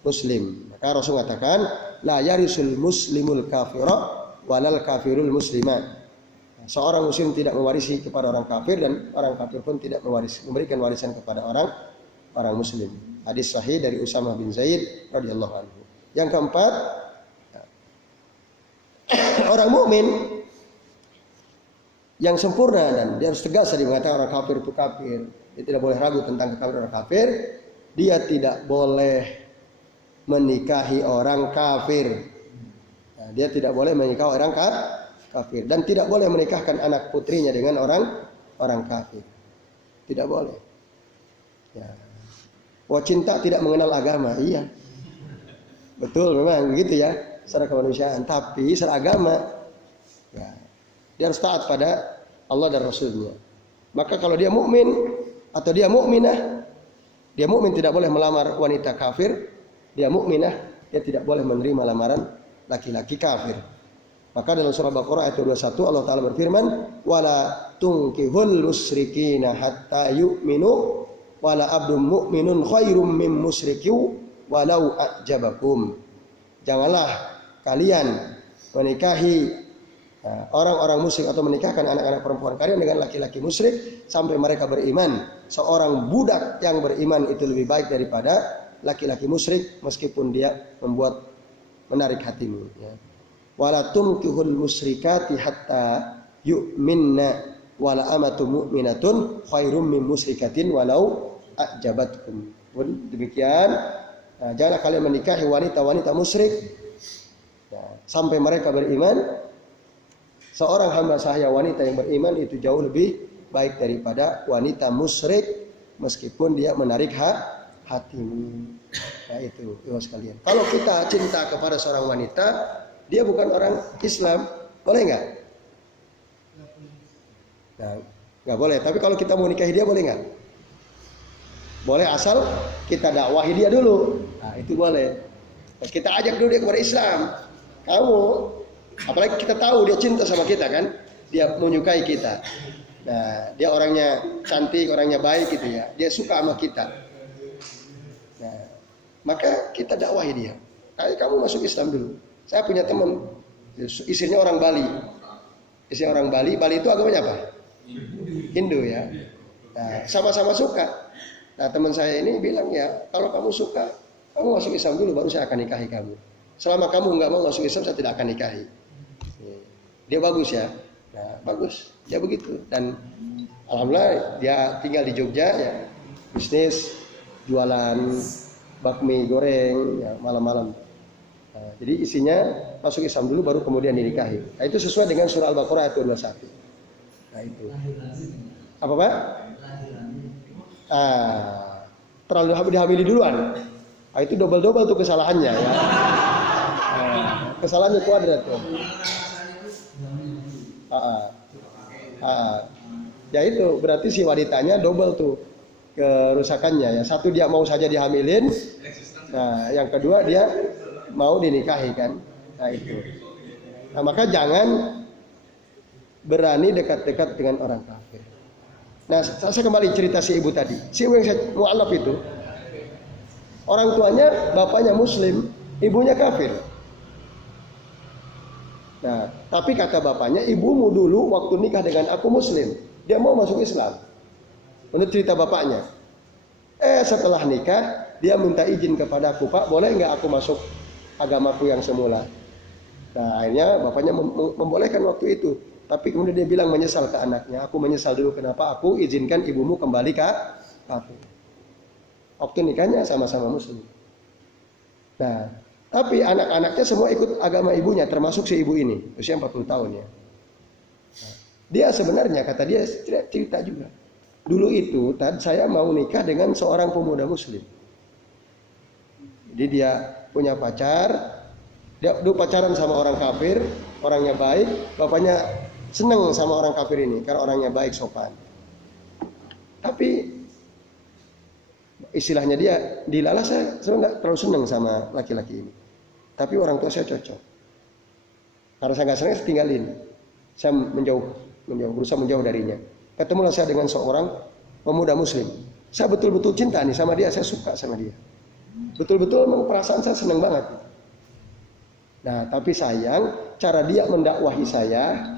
Muslim. Maka Rasul mengatakan, la yarisul muslimul kafira walal kafirul muslimat. Seorang Muslim tidak mewarisi kepada orang kafir dan orang kafir pun tidak memberikan warisan kepada orang Muslim. Hadis sahih dari Usamah bin Zaid radhiyallahu anhu. Yang keempat, orang mukmin yang sempurna dan dia harus tegas tadi mengatakan orang kafir itu kafir. Dia tidak boleh ragu tentang kekafiran orang kafir. Dia tidak boleh menikahi orang kafir. Nah, dia tidak boleh menikahi orang kafir dan tidak boleh menikahkan anak putrinya dengan orang kafir. Tidak boleh. Ya. Wah, cinta tidak mengenal agama, iya. Betul memang begitu ya, secara kemanusiaan. Tapi secara agama, ya, dia harus taat pada Allah dan Rasulnya. Maka kalau dia mukmin atau dia mukminah, dia mukmin tidak boleh melamar wanita kafir. Dia mukminah, dia tidak boleh menerima lamaran laki-laki kafir. Maka dalam surah Baqarah ayat 21 Allah Ta'ala berfirman, wala tunkihul musyrikina hatta yu'minu wala abdun mu'minun khairum min musyrikiu walau a'jabakum. Janganlah kalian menikahi orang-orang musyrik atau menikahkan anak-anak perempuan kalian dengan laki-laki musyrik sampai mereka beriman. Seorang budak yang beriman itu lebih baik daripada laki-laki musyrik meskipun dia menarik hatimu. Ya. Wala tumkihul musyrikati hatta yu'minna wala amatu mu'minatun khairum min musyrikatin walau a'jabatkum. Demikian, janganlah kalian menikahi wanita-wanita musyrik sampai mereka beriman. Seorang hamba sahaya wanita yang beriman itu jauh lebih baik daripada wanita musyrik meskipun dia menarik hatimu. Nah itu sekalian. Kalau kita cinta kepada seorang wanita, dia bukan orang Islam, boleh nggak? Nah, nggak boleh. Tapi kalau kita mau nikahi dia, boleh nggak? Boleh asal kita dakwahi dia dulu. Nah, itu boleh. Kita ajak dulu dia kepada Islam. Kamu, apalagi kita tahu dia cinta sama kita kan, dia menyukai kita. Nah, dia orangnya cantik, orangnya baik gitu ya. Dia suka sama kita. Nah, maka kita dakwahi dia. Ayo kamu masuk Islam dulu. Saya punya teman, istrinya orang Bali. Istrinya orang Bali. Bali itu agamanya apa? Hindu ya. Nah, sama-sama suka. Nah, teman saya ini bilang ya, kalau kamu suka, kamu masuk Islam dulu, baru saya akan nikahi kamu. Selama kamu nggak mau masuk Islam, saya tidak akan nikahi. Dia bagus ya. Nah, bagus. Dia begitu. Dan alhamdulillah dia tinggal di Jogja ya, bisnis jualan bakmi goreng ya, malam-malam. Nah, jadi isinya masuk Islam dulu baru kemudian dinikahi. Nah, itu sesuai dengan surah Al-Baqarah ayat 21. Nah, itu. Apa Pak? Terlalu dihamili duluan. Nah, itu double-double tuh kesalahannya ya. Kesalahannya kuadrat tuh. Ya itu berarti si wanitanya double tuh kerusakannya ya. Satu dia mau saja dihamilin. Nah, yang kedua dia mau dinikahi kan. Nah itu. Nah maka jangan berani dekat-dekat dengan orang kafir. Nah saya kembali cerita si ibu tadi. Si ibu yang saya mu'alaf itu, orang tuanya bapaknya muslim, ibunya kafir. Nah tapi kata bapaknya, ibumu dulu waktu nikah dengan aku muslim, dia mau masuk Islam. Menurut cerita bapaknya. Setelah nikah dia minta izin kepada aku, Pak boleh nggak aku masuk agamaku yang semula. Nah akhirnya bapaknya membolehkan waktu itu. Tapi kemudian dia bilang menyesal ke anaknya. Aku menyesal dulu kenapa aku izinkan ibumu kembali ke kafir. Waktu nikahnya sama-sama muslim. Nah tapi anak-anaknya semua ikut agama ibunya. Termasuk si ibu ini. Usia 40 tahun ya. Nah, dia sebenarnya kata dia cerita juga. Dulu itu saya mau nikah dengan seorang pemuda muslim. Jadi dia punya pacar, dia dulu pacaran sama orang kafir, orangnya baik, bapaknya seneng sama orang kafir ini karena orangnya baik, sopan. Tapi istilahnya dia dilala, saya nggak terlalu seneng sama laki-laki ini. Tapi orang tua saya cocok. Karena saya nggak seneng, saya tinggalin. Saya menjauh, berusaha menjauh darinya. Ketemulah saya dengan seorang pemuda muslim. Saya betul-betul cinta nih sama dia, saya suka sama dia. Betul-betul memang perasaan saya senang banget. Nah, tapi sayang cara dia mendakwahi saya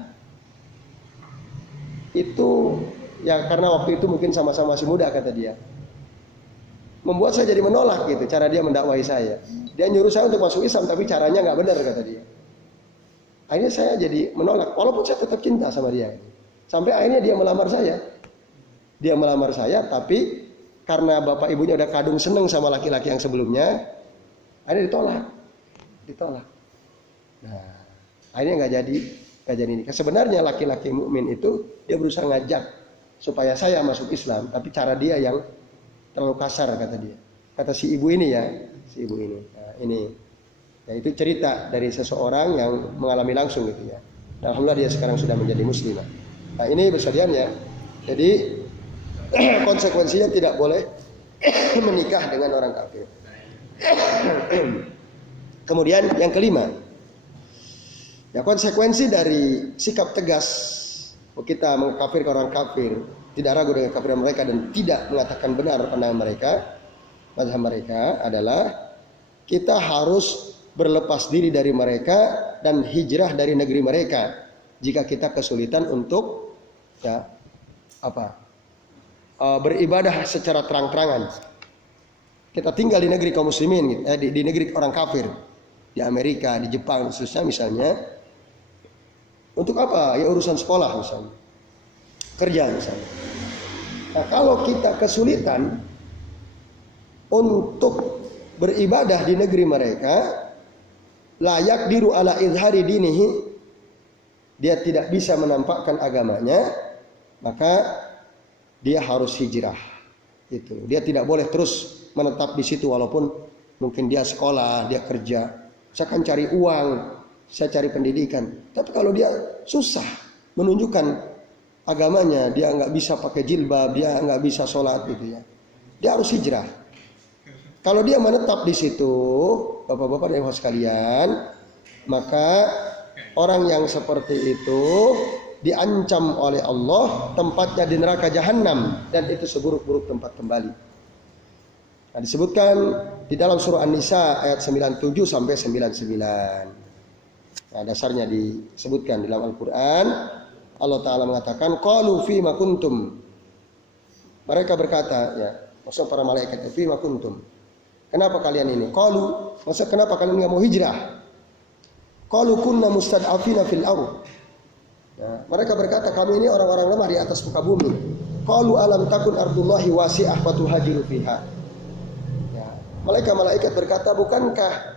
itu ya karena waktu itu mungkin sama-sama masih muda kata dia. Membuat saya jadi menolak gitu cara dia mendakwahi saya. Dia nyuruh saya untuk masuk Islam tapi caranya nggak benar kata dia. Akhirnya saya jadi menolak walaupun saya tetap cinta sama dia. Sampai akhirnya dia melamar saya. Dia melamar saya tapi karena bapak ibunya udah kadung seneng sama laki-laki yang sebelumnya, akhirnya ditolak. Nah, akhirnya nggak jadi nikah. Sebenarnya laki-laki mukmin itu dia berusaha ngajak supaya saya masuk Islam, tapi cara dia yang terlalu kasar kata dia. Kata si ibu ini ya, si ibu ini. Nah, ini, ya itu cerita dari seseorang yang mengalami langsung gitu ya. Nah, alhamdulillah dia sekarang sudah menjadi muslimah. Nah, ini bersaudara ya. Jadi konsekuensinya tidak boleh menikah dengan orang kafir. Kemudian yang kelima, Ya, konsekuensi dari sikap tegas kita mengkafirkan orang kafir, tidak ragu dengan kafiran mereka dan tidak mengatakan benar pandangan mereka, mazhab mereka adalah kita harus berlepas diri dari mereka dan hijrah dari negeri mereka jika kita kesulitan untuk beribadah secara terang-terangan. Kita tinggal di negeri kaum muslimin, di negeri orang kafir, di Amerika, di Jepang khususnya misalnya, untuk apa? Ya urusan sekolah misalnya, kerja misalnya. Nah, kalau kita kesulitan untuk beribadah di negeri mereka, layak diru ala izhari dinihi, dia tidak bisa menampakkan agamanya, maka dia harus hijrah. Itu. Dia tidak boleh terus menetap di situ walaupun mungkin dia sekolah, dia kerja. Saya akan cari uang, saya cari pendidikan. Tapi kalau dia susah menunjukkan agamanya, dia nggak bisa pakai jilbab, dia nggak bisa sholat gitu ya, dia harus hijrah. Kalau dia menetap di situ, bapak-bapak dan ibu sekalian, maka orang yang seperti itu diancam oleh Allah tempatnya di neraka jahanam dan itu seburuk-buruk tempat kembali. Nah, disebutkan di dalam surah An-Nisa ayat 97 sampai 99. Nah, dasarnya disebutkan di dalam Al-Qur'an, Allah Ta'ala mengatakan, qalu fima kuntum. Mereka berkata, ya, maksud para malaikat, fima kuntum. Kenapa kalian ini? Qalu, maksud kenapa kalian enggak mau hijrah? Qalu kunna mustad'afina fil ardh. Ya, mereka berkata, kami ini orang-orang lemah di atas muka bumi. Qalu alam takun ardullahi wasi'ah fatuhajiru fiha. Ya, malaikat berkata, bukankah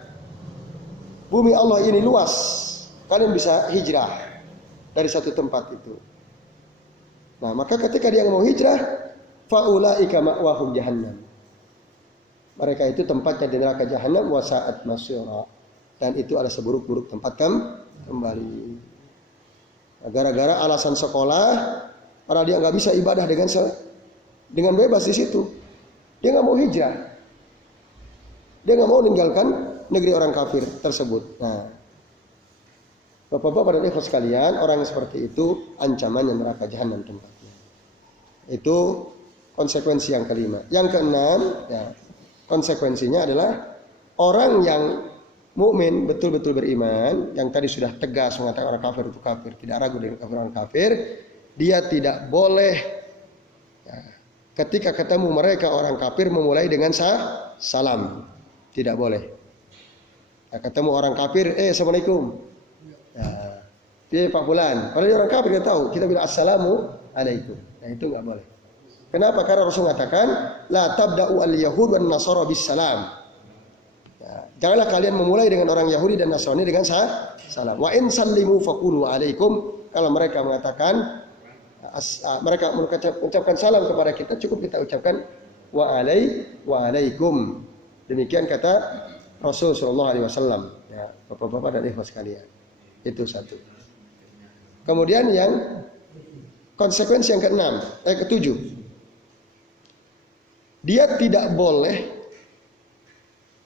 bumi Allah ini luas? Kalian bisa hijrah dari satu tempat itu. Nah, maka ketika dia mau hijrah, faulaika ma'wahum jahannam. Mereka itu tempatnya di neraka jahanam wa sa'at masyira, dan itu adalah seburuk-buruk tempat kembali. Nah, gara-gara alasan sekolah, karena dia nggak bisa ibadah dengan bebas di situ, dia nggak mau hijrah, dia nggak mau meninggalkan negeri orang kafir tersebut. Nah, bapak-bapak dan ibu sekalian, orang yang seperti itu ancamannya neraka jahanam tempatnya. Itu konsekuensi yang kelima. Yang keenam, ya, konsekuensinya adalah orang yang mukmin betul-betul beriman, yang tadi sudah tegas mengatakan orang kafir itu kafir, tidak ragu dengan kafir orang kafir, dia tidak boleh ya, ketika ketemu mereka orang kafir memulai dengan salam, tidak boleh. Nah, ketemu orang kafir, assalamualaikum. Dia Pak Fulan, kalau dia orang kafir dia tahu, kita bilang assalamu alaikum. Nah, itu nggak boleh. Kenapa? Karena Rasul mengatakan, la tabda'u al-yahud wan nasara bis salam. Ya, janganlah kalian memulai dengan orang Yahudi dan Nasrani dengan salam. Wa in sallimu faqulu alaikum. Kalau mereka mengatakan, mereka mengucapkan salam kepada kita, cukup kita ucapkan wa alaikum. Demikian kata Rasul sallallahu alaihi wasallam. Ya, bapak-bapak dan ibu sekalian. Itu satu. Kemudian yang konsekuensi yang ketujuh. Dia tidak boleh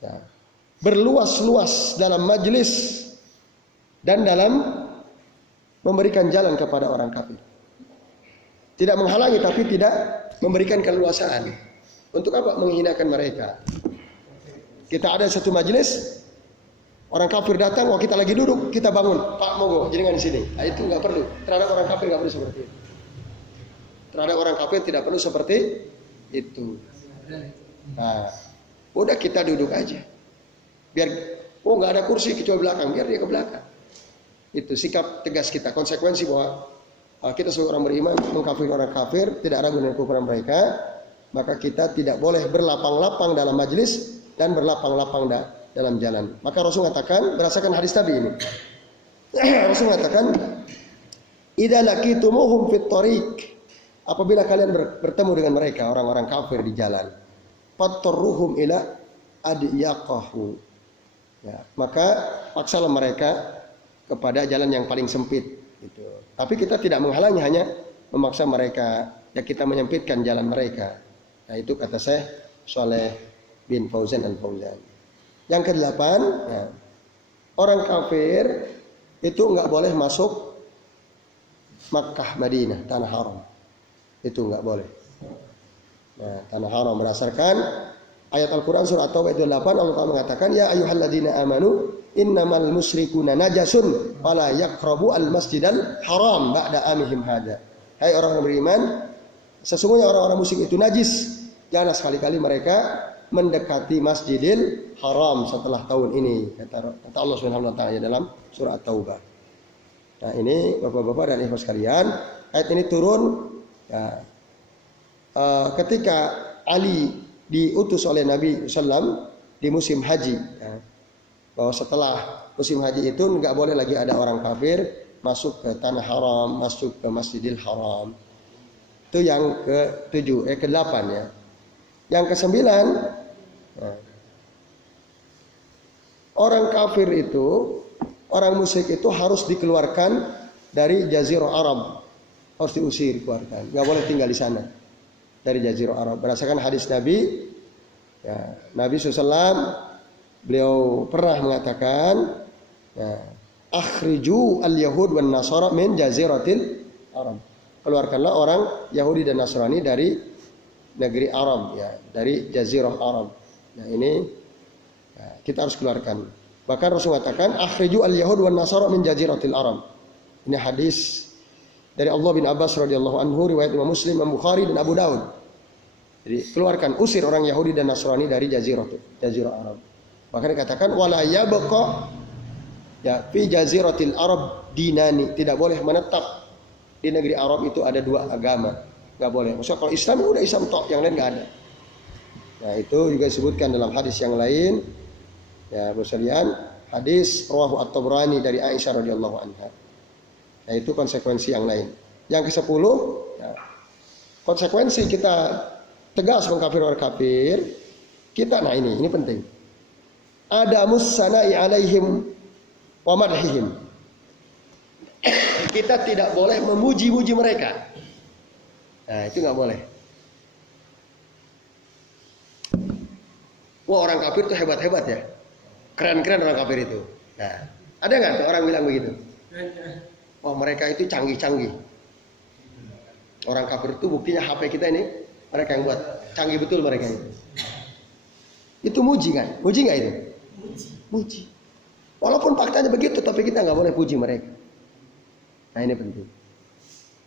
ya, berluas-luas dalam majelis dan dalam memberikan jalan kepada orang kafir. Tidak menghalangi tapi tidak memberikan keleluasaan. Untuk apa? Menghinakan mereka. Kita ada satu majelis, orang kafir datang, kita lagi duduk, kita bangun, Pak monggo, jenengan di sini. Nah, itu nggak perlu. Terhadap orang kafir nggak perlu seperti itu. Terhadap orang kafir tidak perlu seperti itu. Nah, udah kita duduk aja. Biar nggak ada kursi kecuali belakang, biar dia ke belakang. Itu sikap tegas kita, konsekuensi bahwa kita sebagai orang beriman mengkafirkan orang kafir, tidak ragu dengan kekufuran mereka, maka kita tidak boleh berlapang-lapang dalam majelis dan berlapang-lapang dalam jalan. Maka Rasul mengatakan, berdasarkan hadis Nabi ini, Rasul mengatakan, idza laqitumuhum fit thariq, apabila kalian bertemu dengan mereka orang-orang kafir di jalan, fattarruhum ila adyaqahu, ya, maka paksalah mereka kepada jalan yang paling sempit gitu. Tapi kita tidak menghalangi, hanya memaksa mereka, ya kita menyempitkan jalan mereka. Nah, itu kata Syekh Shalih bin Fauzan Al-Fauzan. Yang kedelapan, ya, orang kafir itu nggak boleh masuk Makkah, Madinah, tanah haram. Itu nggak boleh. Nah, tanah haram berdasarkan ayat Al-Quran surah At-Taubah ayat 8, Allah Ta'ala mengatakan, ya ayyuhalladzina amanu innamal musyrikuna najasun wala yaqrabu al-masjidal haram ba'da amihim hada. Hai orang yang beriman, sesungguhnya orang-orang musyrik itu najis. Jangan sekali-kali mereka mendekati Masjidil Haram setelah tahun ini, kata Allah Subhanahu wa taala dalam surah At-Taubah. Nah, ini Bapak-bapak dan Ibu sekalian, ayat ini turun ya, ketika Ali diutus oleh Nabi SAW di musim haji, ya, bahwa setelah musim haji itu nggak boleh lagi ada orang kafir masuk ke tanah haram, masuk ke Masjidil Haram. Itu yang ke-7, ke-8 ya. Yang ke-9, nah, orang kafir itu, orang musyrik itu harus dikeluarkan dari Jazirah Arab, harus diusir, dikeluarkan, nggak boleh tinggal di sana dari Jazirah Arab. Berdasarkan hadis Nabi, ya, Nabi SAW beliau pernah mengatakan, ya, akhriju al-yahud wan nasara min Jaziratil Arab. Keluarkanlah orang Yahudi dan Nasrani dari negeri Arab, ya, dari Jazirah Arab. Nah, ini ya, kita harus keluarkan. Bahkan Rasul mengatakan akhriju al-yahud wan nasara min Jaziratil Arab. Ini hadis dari Allah bin Abbas radhiyallahu anhu, riwayat Imam Muslim, Imam Bukhari dan Abu Daud. Jadi keluarkan, usir orang Yahudi dan Nasrani dari Jazirah Arab. Bahkan dikatakan wala yabqa ya fi Jaziratil Arab dinani, tidak boleh menetap di negeri Arab itu ada dua agama. Nggak boleh. Maksudnya kalau Islam udah Islam tok, yang lain nggak ada. Nah, itu juga disebutkan dalam hadis yang lain. Ya, sekalian, hadis rawahu At-Tabrani dari Aisyah radhiyallahu anha. Nah, itu konsekuensi yang lain. Yang ke-10, ya, konsekuensi kita tegas mengkafir orang kafir, kita, nah ini penting. Ada mussana'i alaihim wa madhihim. Kita tidak boleh memuji-muji mereka. Nah, itu nggak boleh. Wah, orang kafir itu hebat-hebat ya, keren-keren orang kafir itu. Nah, ada nggak tuh orang bilang begitu? Wah, mereka itu canggih-canggih. Orang kafir itu buktinya HP kita ini mereka yang buat, canggih betul mereka itu. Itu muji kan? Muji nggak itu? Muji. Walaupun faktanya begitu, tapi kita nggak boleh puji mereka. Nah, ini penting.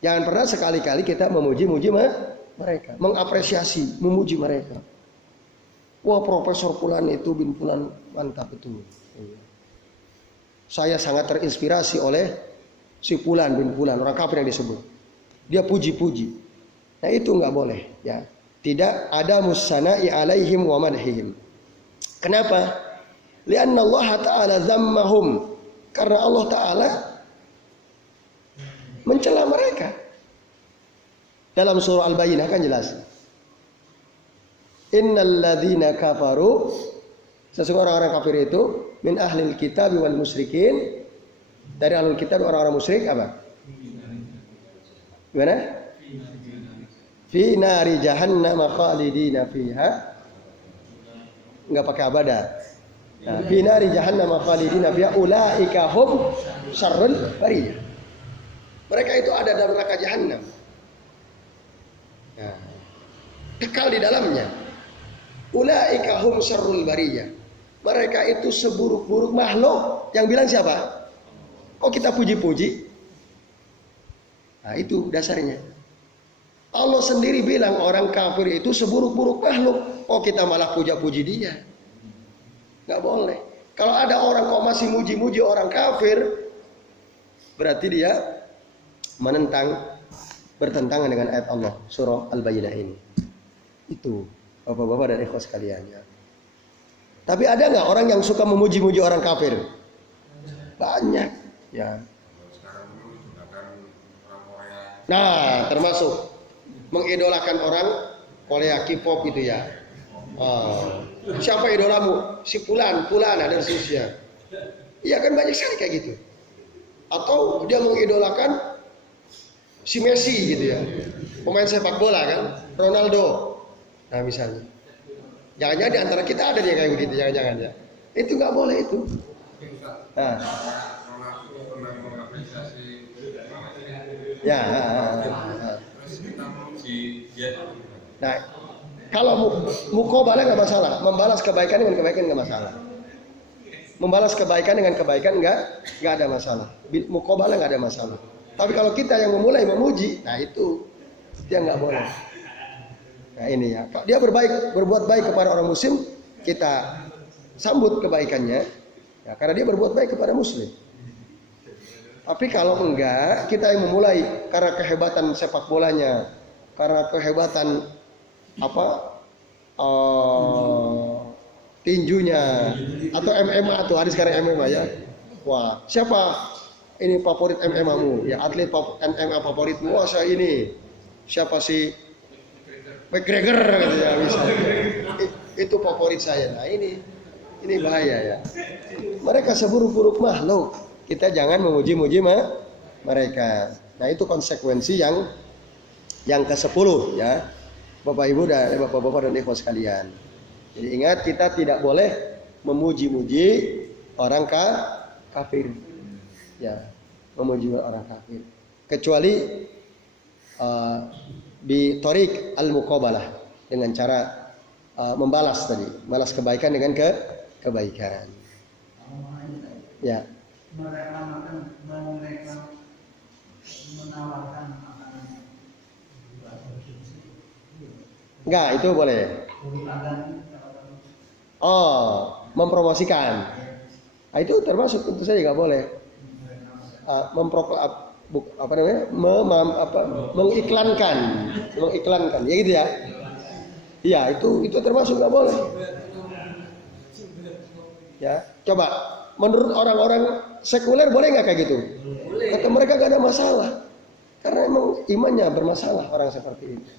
Jangan pernah sekali-kali kita memuji-muji mereka, mengapresiasi, memuji mereka. Wah, Profesor Fulan itu bin Fulan mantap itu. Saya sangat terinspirasi oleh si Fulan bin Fulan, orang kafir yang disebut. Dia puji-puji. Nah, itu nggak boleh. Ya, tidak ada mussana'i alaihim wa madhihim. Kenapa? Lianna Allah Ta'ala zammahum. Karena Allah Ta'ala mencela mereka. Dalam surah Al-Bayyinah kan jelas. Innal ladzina kafaru, sesungguhnya orang-orang kafir itu min ahlil kitab wal musyrikin, dari ahlul kitab orang-orang musyrik apa? Gimana? Fi nari jahannam khalidina fiha. Enggak pakai abada. Nah, fi nari jahannam khalidina fiha ulaika hum syarrul bariyah. Mereka itu ada dalam neraka jahanam. Nah, kekal di dalamnya. Ulaika hum syarrul bariyah. Mereka itu seburuk-buruk makhluk. Yang bilang siapa? Kok kita puji-puji? Nah, itu dasarnya. Allah sendiri bilang orang kafir itu seburuk-buruk makhluk. Kok kita malah puja-puji dia? Nggak boleh. Kalau ada orang kok masih muji-muji orang kafir, berarti dia bertentangan dengan ayat Allah surah Al-Bayyinah ini. Itu bapak-bapak dan ikhwas sekalian ya. Tapi ada nggak orang yang suka memuji-muji orang kafir? Banyak ya. Nah, termasuk mengidolakan orang Korea K-pop gitu ya. Siapa idolamu? Si Fulan ada seterusnya. Iya kan banyak sekali kayak gitu. Atau dia mengidolakan si Messi gitu ya, pemain sepak bola kan, Ronaldo. Nah misalnya, jangan-jangan di antara kita ada dia kayak begitu, jangan-jangan ya. Itu nggak boleh itu. Nah, Ya. Nah, kalau mukobalah nggak masalah, membalas kebaikan dengan kebaikan nggak masalah. Membalas kebaikan dengan kebaikan nggak ada masalah. Mukobalah nggak ada masalah. Tapi kalau kita yang memulai memuji, nah itu dia nggak boleh. Nah ini ya, kalau dia berbuat baik kepada orang muslim, kita sambut kebaikannya, ya, karena dia berbuat baik kepada muslim. Tapi kalau enggak, kita yang memulai karena kehebatan sepak bolanya, karena kehebatan tinjunya, atau MMA tuh hari sekarang MMA ya. Wah, siapa ini favorit MMA-mu? Ya atlet MMA favoritmu? Wah saya ini. Siapa sih? McGregor gitu ya misalnya. Itu favorit saya. Nah ini bahaya ya. Mereka seburuk-buruk makhluk. Kita jangan memuji-muji mereka. Nah itu konsekuensi yang ke-10 ya. Bapak Ibu dan Bapak-bapak dan ikhwan sekalian. Jadi ingat kita tidak boleh memuji-muji orang kafir. Ya, memuji orang kafir. Kecuali bi thariq al-muqabalah dengan cara membalas tadi, balas kebaikan dengan kebaikan. Ya. Enggak, itu boleh. Oh, mempromosikan. Nah, itu termasuk tentu saja nggak boleh. Mengiklankan, ya gitu ya. Iya, itu termasuk nggak boleh. Ya, coba menurut orang-orang sekuler boleh nggak kayak gitu? Kata mereka nggak ada masalah, karena emang imannya bermasalah orang seperti itu.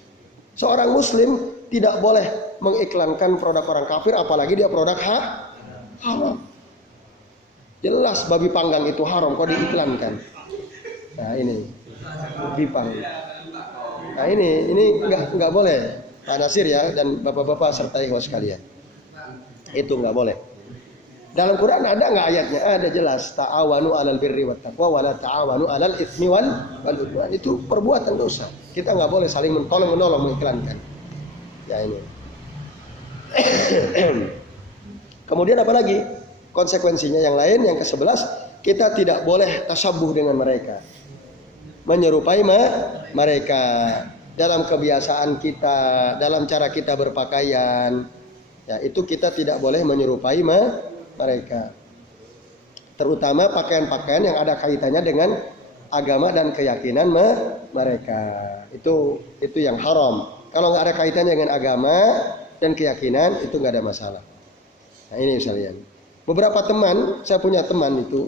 Seorang muslim tidak boleh mengiklankan produk orang kafir, apalagi dia produk haram. Jelas babi panggang itu haram, kok diiklankan. Nah ini babi panggang. Nah ini nggak boleh, Pak Nasir ya dan bapak-bapak serta ikhwan sekalian. Itu nggak boleh. Dalam Quran ada nggak ayatnya? Ada jelas. Ta'awanu 'alal birri wat taqwa wa la ta'awanu 'alal itsmi wal udwan. Itu perbuatan dosa. Kita nggak boleh saling menolong mengiklankan. Ya ini. Kemudian apa lagi? Konsekuensinya yang lain yang ke-11, kita tidak boleh tasabuh dengan mereka. Menyerupai mereka dalam kebiasaan kita, dalam cara kita berpakaian. Ya, itu kita tidak boleh menyerupai mereka. Terutama pakaian-pakaian yang ada kaitannya dengan agama dan keyakinan mereka. Itu yang haram. Kalau nggak ada kaitannya dengan agama dan keyakinan, itu nggak ada masalah. Nah ini sekalian. Beberapa teman, saya punya teman itu,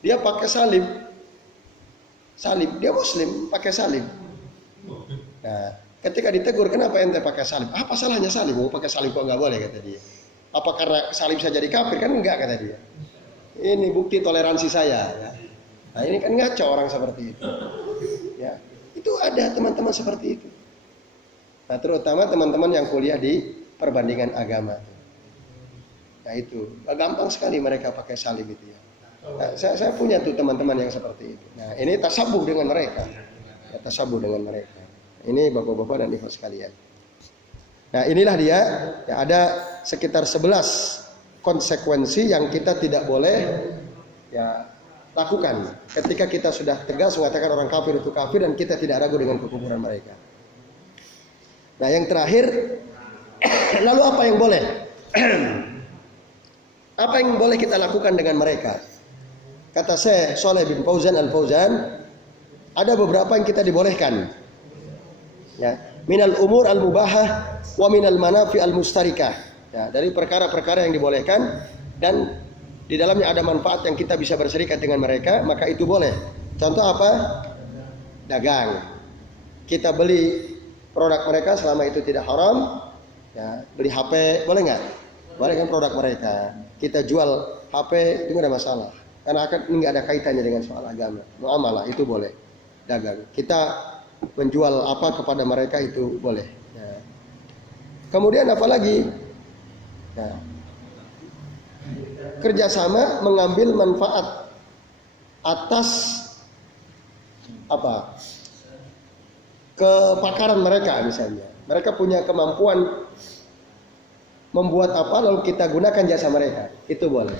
dia pakai salib. Dia muslim, pakai salib. Nah, ketika ditegur, kenapa ente pakai salib? Apa salahnya salib? Mau pakai salib kok nggak boleh, kata dia. Apa karena salib saya jadi kafir? Kan enggak, kata dia. Ini bukti toleransi saya. Ya. Nah ini kan ngaco orang seperti itu. Ya, itu ada teman-teman seperti itu. Nah terutama teman-teman yang kuliah di perbandingan agama. Nah itu gampang sekali mereka pakai salib itu ya. Nah, saya punya tuh teman-teman yang seperti itu. Nah ini tasabuh dengan mereka. Ya, tasabuh dengan mereka. Ini bapak-bapak dan ibu sekalian. Nah inilah dia. Ya, ada sekitar 11 konsekuensi yang kita tidak boleh ya lakukan ketika kita sudah tegas mengatakan orang kafir itu kafir dan kita tidak ragu dengan kekufuran mereka. Nah yang terakhir, lalu apa yang boleh? Apa yang boleh kita lakukan dengan mereka? Kata Syekh Shalih bin Fauzan Al-Fauzan, ada beberapa yang kita dibolehkan. Ya, minal umur al-mubahah wa minal manafi al-mustarikah. Ya, dari perkara-perkara yang dibolehkan dan di dalamnya ada manfaat yang kita bisa berserikat dengan mereka, maka itu boleh. Contoh apa? Dagang. Kita beli produk mereka selama itu tidak haram. Ya, beli HP boleh nggak? Boleh kan produk mereka. Kita jual HP itu nggak ada masalah. Karena ini nggak ada kaitannya dengan soal agama. Muamalah itu boleh. Dagang. Kita menjual apa kepada mereka itu boleh. Ya. Kemudian apa lagi? Ya. Kerjasama mengambil manfaat atas apa? kepakaran mereka misalnya. Mereka punya kemampuan membuat apa lalu kita gunakan jasa mereka. Itu boleh.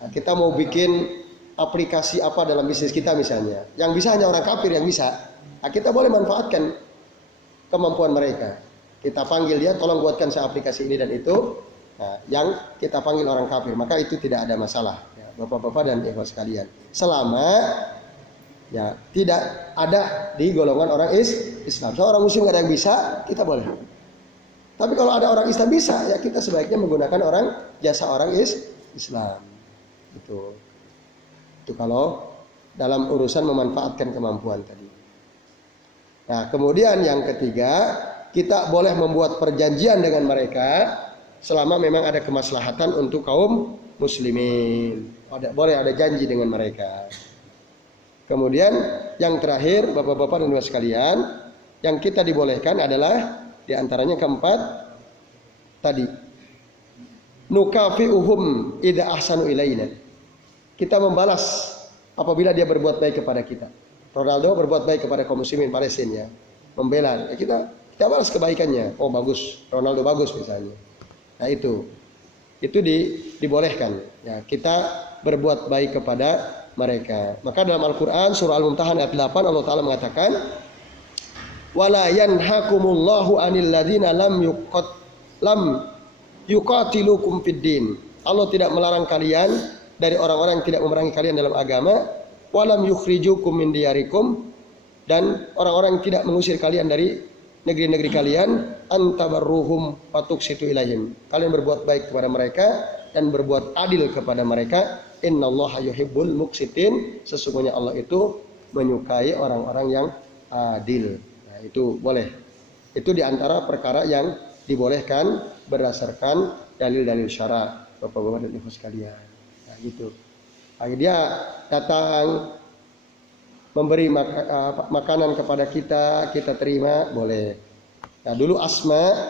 Nah, kita mau bikin aplikasi apa dalam bisnis kita misalnya. Yang bisa hanya orang kafir yang bisa. Nah, kita boleh manfaatkan kemampuan mereka. Kita panggil dia, tolong buatkan saya aplikasi ini dan itu. Nah, yang kita panggil orang kafir, maka itu tidak ada masalah. Ya, Bapak-bapak dan ibu sekalian. Selama ya tidak ada di golongan orang Islam. So, orang Muslim nggak ada yang bisa, kita boleh. Tapi kalau ada orang Islam bisa, ya kita sebaiknya menggunakan jasa orang Islam. Itu kalau dalam urusan memanfaatkan kemampuan tadi. Nah, kemudian yang ketiga, kita boleh membuat perjanjian dengan mereka selama memang ada kemaslahatan untuk kaum muslimin. Boleh ada janji dengan mereka. Kemudian yang terakhir, bapak-bapak dan ibu sekalian, yang kita dibolehkan adalah diantaranya keempat tadi, nukafi'uhum idza ahsanu ilaina. Kita membalas apabila dia berbuat baik kepada kita. Ronaldo berbuat baik kepada kaum muslimin Palestina, ya, membela. Ya, kita balas kebaikannya. Oh bagus, Ronaldo bagus misalnya. Nah itu dibolehkan. Ya, kita berbuat baik kepada mereka. Maka dalam Al-Quran surah Al-Mumtahan ayat 8 Allah Ta'ala mengatakan, wala yanhakumullahu anil ladzina lam yuqatilukum fid din. Allah tidak melarang kalian dari orang-orang yang tidak memerangi kalian dalam agama, walam yukhrijukum min diyarikum, dan orang-orang yang tidak mengusir kalian dari negeri-negeri kalian, antabarruhum fatuqsitu ilaihim. Kalian berbuat baik kepada mereka dan berbuat adil kepada mereka. Innallaha yuhibbul muqsitin. Sesungguhnya Allah itu menyukai orang-orang yang adil. Nah, itu boleh. Itu diantara perkara yang dibolehkan berdasarkan dalil-dalil syara, bapak-bapak dan ibu sekalian. Nah, gitu. Dia datang memberi makanan kepada kita, kita terima, boleh. Nah, dulu Asma,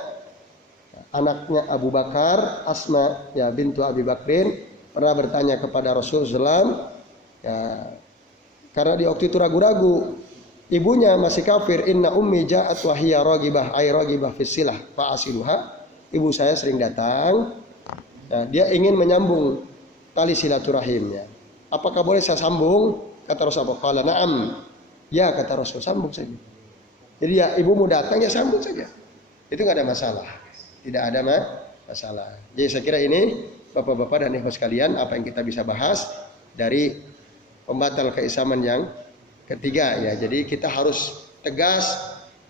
anaknya Abu Bakar, Asma ya bintu Abi Bakrin, pernah bertanya kepada Rasulullah SAW, ya, karena di waktu itu ragu-ragu, ibunya masih kafir, inna ummi ja'at wa hiya ragibah ay ragibah fisilah fa asiluha. Ibu saya sering datang, nah, dia ingin menyambung tali silaturahimnya. Apakah boleh saya sambung? Kata Rasulullah, qala na'am. Ya, kata Rasul, sambung saja. Jadi ya ibumu datang ya sambung saja. Itu nggak ada masalah. Tidak ada masalah. Jadi saya kira ini bapak-bapak dan ibu sekalian apa yang kita bisa bahas dari pembatal keislaman yang ketiga ya. Jadi kita harus tegas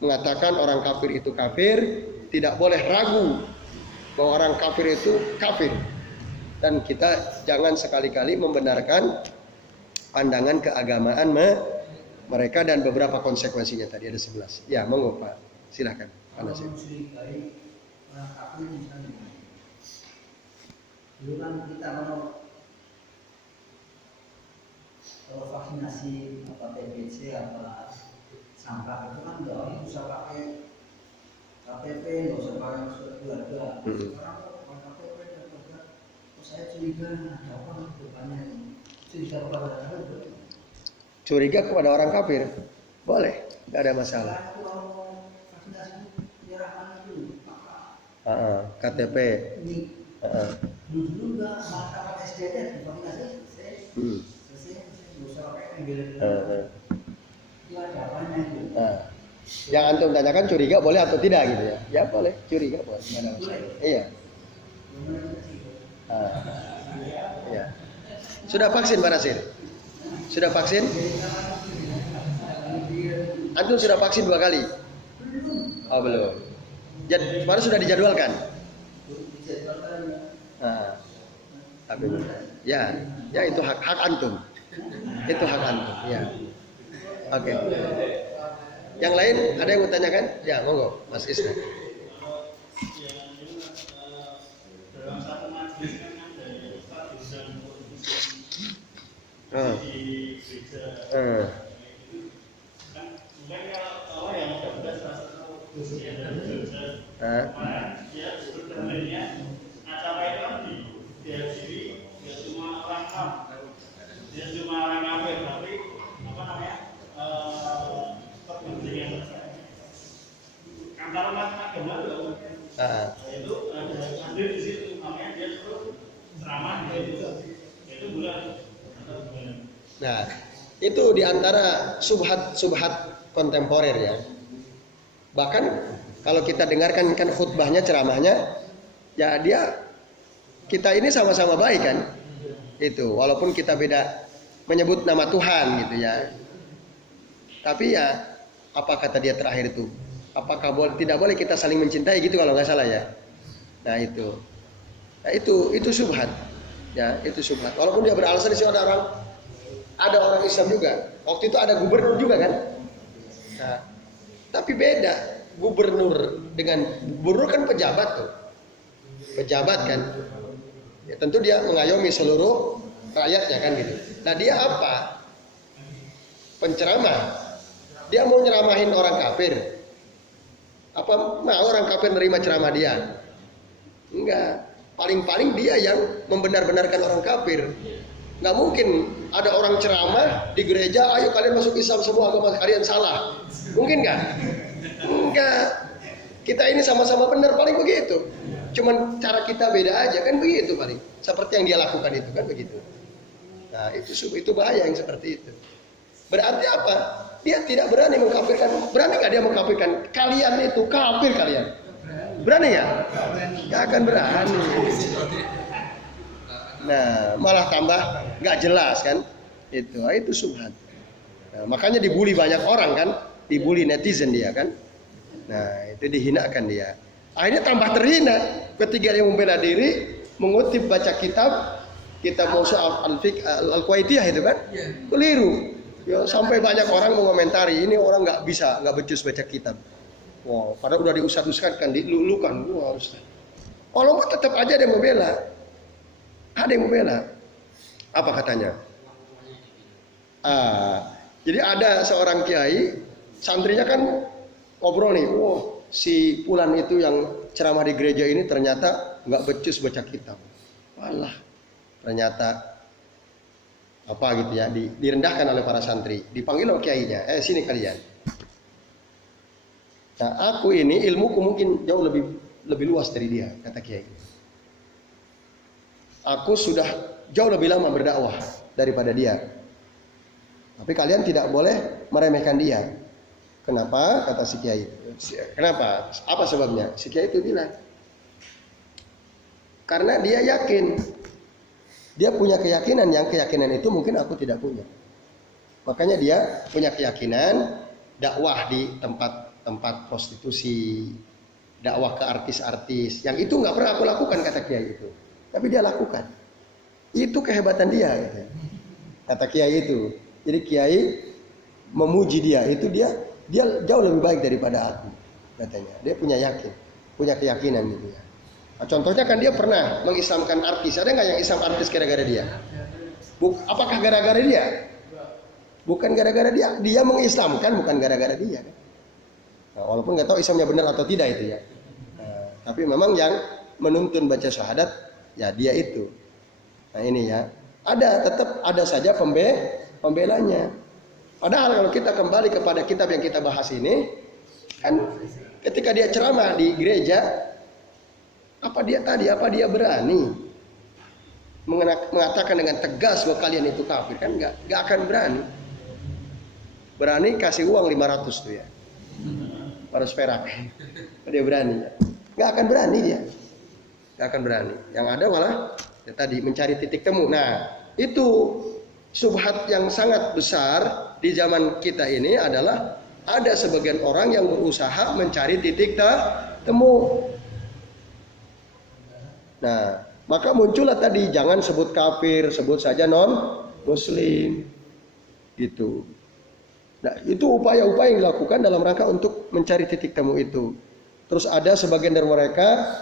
mengatakan orang kafir itu kafir, tidak boleh ragu bahwa orang kafir itu kafir. Dan kita jangan sekali-kali membenarkan pandangan keagamaan mereka dan beberapa konsekuensinya tadi ada 11. Ya, monggo Pak. Silakan. Anda sih. Dulu kan kita kalau vaksinasi apa TBC apa sangka itu kan nggak usah pakai KTP, nggak usah pakai surat keluarga. Sekarang pakai KTP dan keluarga, saya curiga ada apa rupanya curiga kepada orang kafir boleh, nggak ada masalah. KTP. Dulu nggak masalah SDT divaksinasi. Yang antum tanyakan curiga boleh atau tidak gitu ya? Ya boleh, curiga boleh. Nggak ada masalah. Iya. Iya. Sudah vaksin Pak Nasir? Sudah vaksin? Antum sudah vaksin 2 kali? Oh belum. Kemarin sudah dijadwalkan? Tapi ya itu hak antum. Itu hak antum. Ya. Oke. Yang lain ada yang mau tanyakan? Ya monggo Mas Isna. Dia cuma orang kafir, tapi apa namanya kepentingan Nah, itu hadir di situ, makanya dia terus ceramah gitu. Itu bulan. nah, itu diantara subhat kontemporer ya. Bahkan kalau kita dengarkan kan khutbahnya, ceramahnya, ya kita ini sama-sama baik kan. Itu walaupun kita beda menyebut nama Tuhan gitu ya. Tapi ya apa kata dia terakhir itu? Apakah tidak boleh kita saling mencintai gitu kalau nggak salah ya? Nah itu subhat. Ya itu subhat. Walaupun dia beralasan di sini ada orang Islam juga. Waktu itu ada gubernur juga kan. Nah, tapi beda gubernur kan pejabat tuh. Pejabat kan. Ya, tentu dia mengayomi seluruh rakyatnya kan gitu. Nah dia apa? Penceramah. Dia mau nyeramahin orang kafir. Apa mau orang kafir nerima ceramah dia? Enggak. Paling-paling dia yang membenar-benarkan orang kafir. Nggak mungkin ada orang ceramah di gereja, ayo kalian masuk Islam semua, agama kalian salah. Mungkin nggak? Enggak. Kita ini sama-sama benar, paling begitu. Cuman cara kita beda aja kan begitu paling. Seperti yang dia lakukan itu kan begitu. Nah itu bahaya yang seperti itu. Berarti apa? Dia tidak berani mengkafirkan. Berani nggak dia mengkafirkan? Kalian itu kafir kalian. Berani nggak? Nggak akan berani. Nah malah tambah nggak jelas kan? Itu subhat. Nah, makanya dibully banyak orang kan? Dibully netizen dia kan? Nah itu dihinakan dia. Akhirnya tambah terhina ketika dia membela diri, mengutip baca kitab Mushaf Al-Qawaitiyah itu kan, keliru. Ya, sampai banyak orang mengomentari ini orang nggak becus baca kitab. Wow, padahal udah diusat-usatkan, dilulukan. Wah, Ustaz. Walaupun tetap aja ada yang membela. Ada yang membela. Apa katanya? Jadi ada seorang kiai, santrinya kan ngobrol nih, si Fulan itu yang ceramah di gereja ini ternyata nggak becus baca kitab. Walah, ternyata apa gitu ya, direndahkan oleh para santri, dipanggil oleh kiainya, sini kalian. Nah aku ini ilmuku mungkin jauh lebih luas dari dia, kata kiai. Aku sudah jauh lebih lama berdakwah daripada dia. Tapi kalian tidak boleh meremehkan dia. Kenapa? Kata si kiai. Kenapa? Apa sebabnya? Si kiai itu bilang, karena dia yakin, dia punya keyakinan yang keyakinan itu mungkin aku tidak punya. Makanya dia punya keyakinan dakwah di tempat prostitusi, dakwah ke artis-artis, yang itu nggak pernah aku lakukan, kata kiai itu. Tapi dia lakukan. Itu kehebatan dia, kata kiai itu. Jadi kiai memuji dia, itu dia jauh lebih baik daripada aku, katanya. Dia punya keyakinan gitu ya. Nah, contohnya kan dia pernah mengislamkan artis. Ada nggak yang Islam artis gara-gara dia? Apakah gara-gara dia? Bukan gara-gara dia. Dia mengislamkan, bukan gara-gara dia. Nah, walaupun nggak tahu Islamnya benar atau tidak itu ya. Nah, tapi memang yang menuntun baca syahadat ya dia itu. Nah ini ya. Tetap ada saja pembelanya. Padahal kalau kita kembali kepada kitab yang kita bahas ini, kan ketika dia ceramah di gereja, apa dia berani mengatakan dengan tegas bahwa kalian itu kafir? Kan nggak akan berani. Berani kasih uang 500 tuh ya, 500 perak. Dia berani, nggak akan berani dia, nggak akan berani. Yang ada malah ya tadi mencari titik temu. Nah itu subhat yang sangat besar di zaman kita ini adalah ada sebagian orang yang berusaha mencari titik temu. Nah, maka muncullah tadi jangan sebut kafir, sebut saja non muslim. Gitu. Nah, itu upaya-upaya yang dilakukan dalam rangka untuk mencari titik temu itu. Terus ada sebagian dari mereka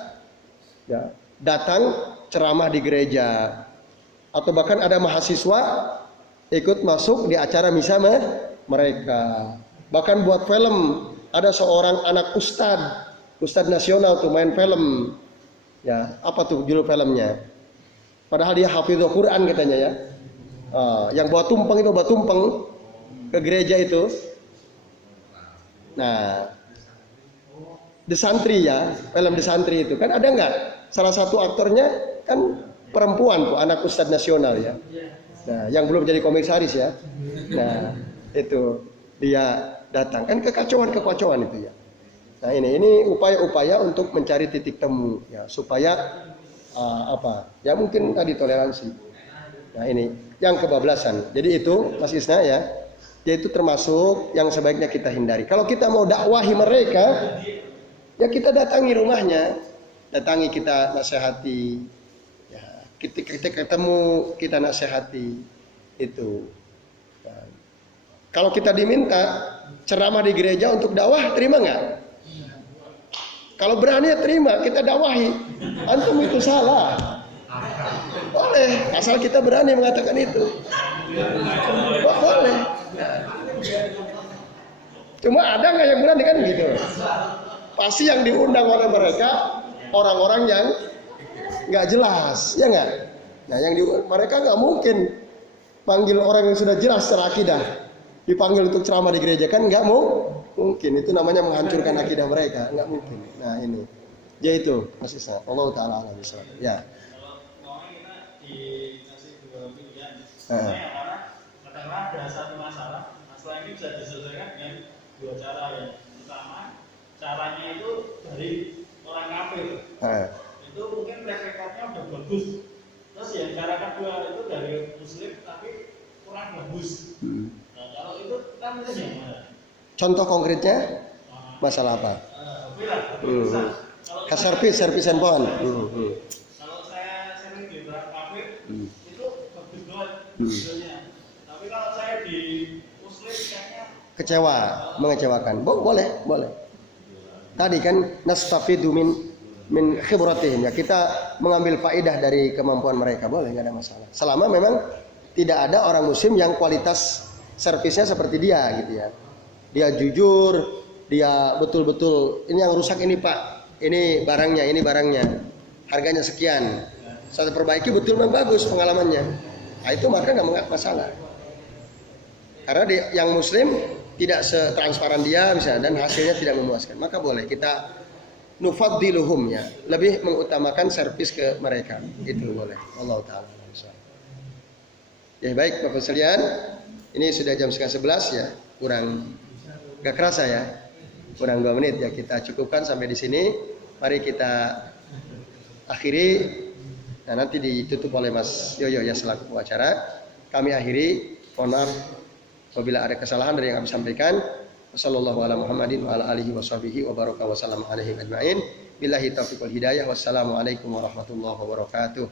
ya, datang ceramah di gereja, atau bahkan ada mahasiswa ikut masuk di acara misa mereka. Bahkan buat film, ada seorang anak ustadz nasional tuh main film. Ya, apa tuh judul filmnya? Padahal dia hafizul Quran katanya ya. Yang bawa tumpeng ke gereja itu. Nah, The Santri ya, film The Santri itu kan ada nggak? Salah satu aktornya kan perempuan tuh, anak Ustadz Nasional ya. Nah, yang belum jadi komisaris ya. Nah, itu dia datang kan kekacauan itu ya. Nah, ini upaya-upaya untuk mencari titik temu ya supaya ya mungkin tadi toleransi. Nah, ini yang kebablasan. Jadi itu Mas Isna ya, yaitu termasuk yang sebaiknya kita hindari. Kalau kita mau dakwahi mereka, ya kita datangi rumahnya, datangi, kita nasihati, ya, kita ketemu, kita nasihati itu. Nah, kalau kita diminta ceramah di gereja untuk dakwah, terima nggak? Kalau berani ya terima, kita dakwahi. Antum itu salah. Boleh, asal kita berani mengatakan itu. Boleh. Cuma ada nggak yang berani kan gitu? Pasti yang diundang oleh mereka orang-orang yang nggak jelas, ya nggak? Nah, mereka nggak mungkin panggil orang yang sudah jelas secara akidah, dipanggil untuk ceramah di gereja, kan nggak mungkin. Itu namanya menghancurkan akidah mereka, nggak mungkin. Nah ini, ya itu Mas Isa. Allah Taala alam bisawab. Ya. Kalau kita dikasih dua pilihan, yang mana katakanlah ada satu masalah ini bisa diselesaikan dengan dua cara ya. Pertama, caranya itu dari orang kafir. Itu mungkin track recordnya udah bagus. Terus yang cara kedua itu dari muslim tapi kurang bagus. Nah, kalau itu kan itu yang mana? Contoh konkretnya masalah apa? Service handphone. Kalau saya sering di kafir itu bagus banget videonya. Tapi kalau saya di muslim kayaknya kecewa, mengecewakan. Boleh. Tadi kan nastafidu min khibratihim ya, kita mengambil faedah dari kemampuan mereka, boleh, nggak ada masalah. Selama memang tidak ada orang muslim yang kualitas servisnya seperti dia gitu ya. Dia jujur, dia betul-betul ini yang rusak ini Pak, ini barangnya, harganya sekian. Saya perbaiki betul memang bagus pengalamannya. Nah, itu maka nggak masalah. Karena yang muslim tidak setransparan dia misalnya dan hasilnya tidak memuaskan, maka boleh kita nufaddiluhum ya, lebih mengutamakan servis ke mereka, itu boleh. Allah Taala. Ya baik Bapak sekalian, ini sudah jam 10:30 ya, gak kerasa ya, kurang 2 menit ya, kita cukupkan sampai di sini. Mari kita akhiri. Nah, nanti ditutup oleh Mas Yoyo ya selaku pengacara. Kami akhiri, mohon maaf apabila ada kesalahan dari yang kami sampaikan. Wassallallahu ala Muhammadin wa ala alihi wa sahbihi wa baraka wa sallam alaihi ajma'in. Billahi taufiq wal hidayah. Wassalamualaikum warahmatullahi wabarakatuh.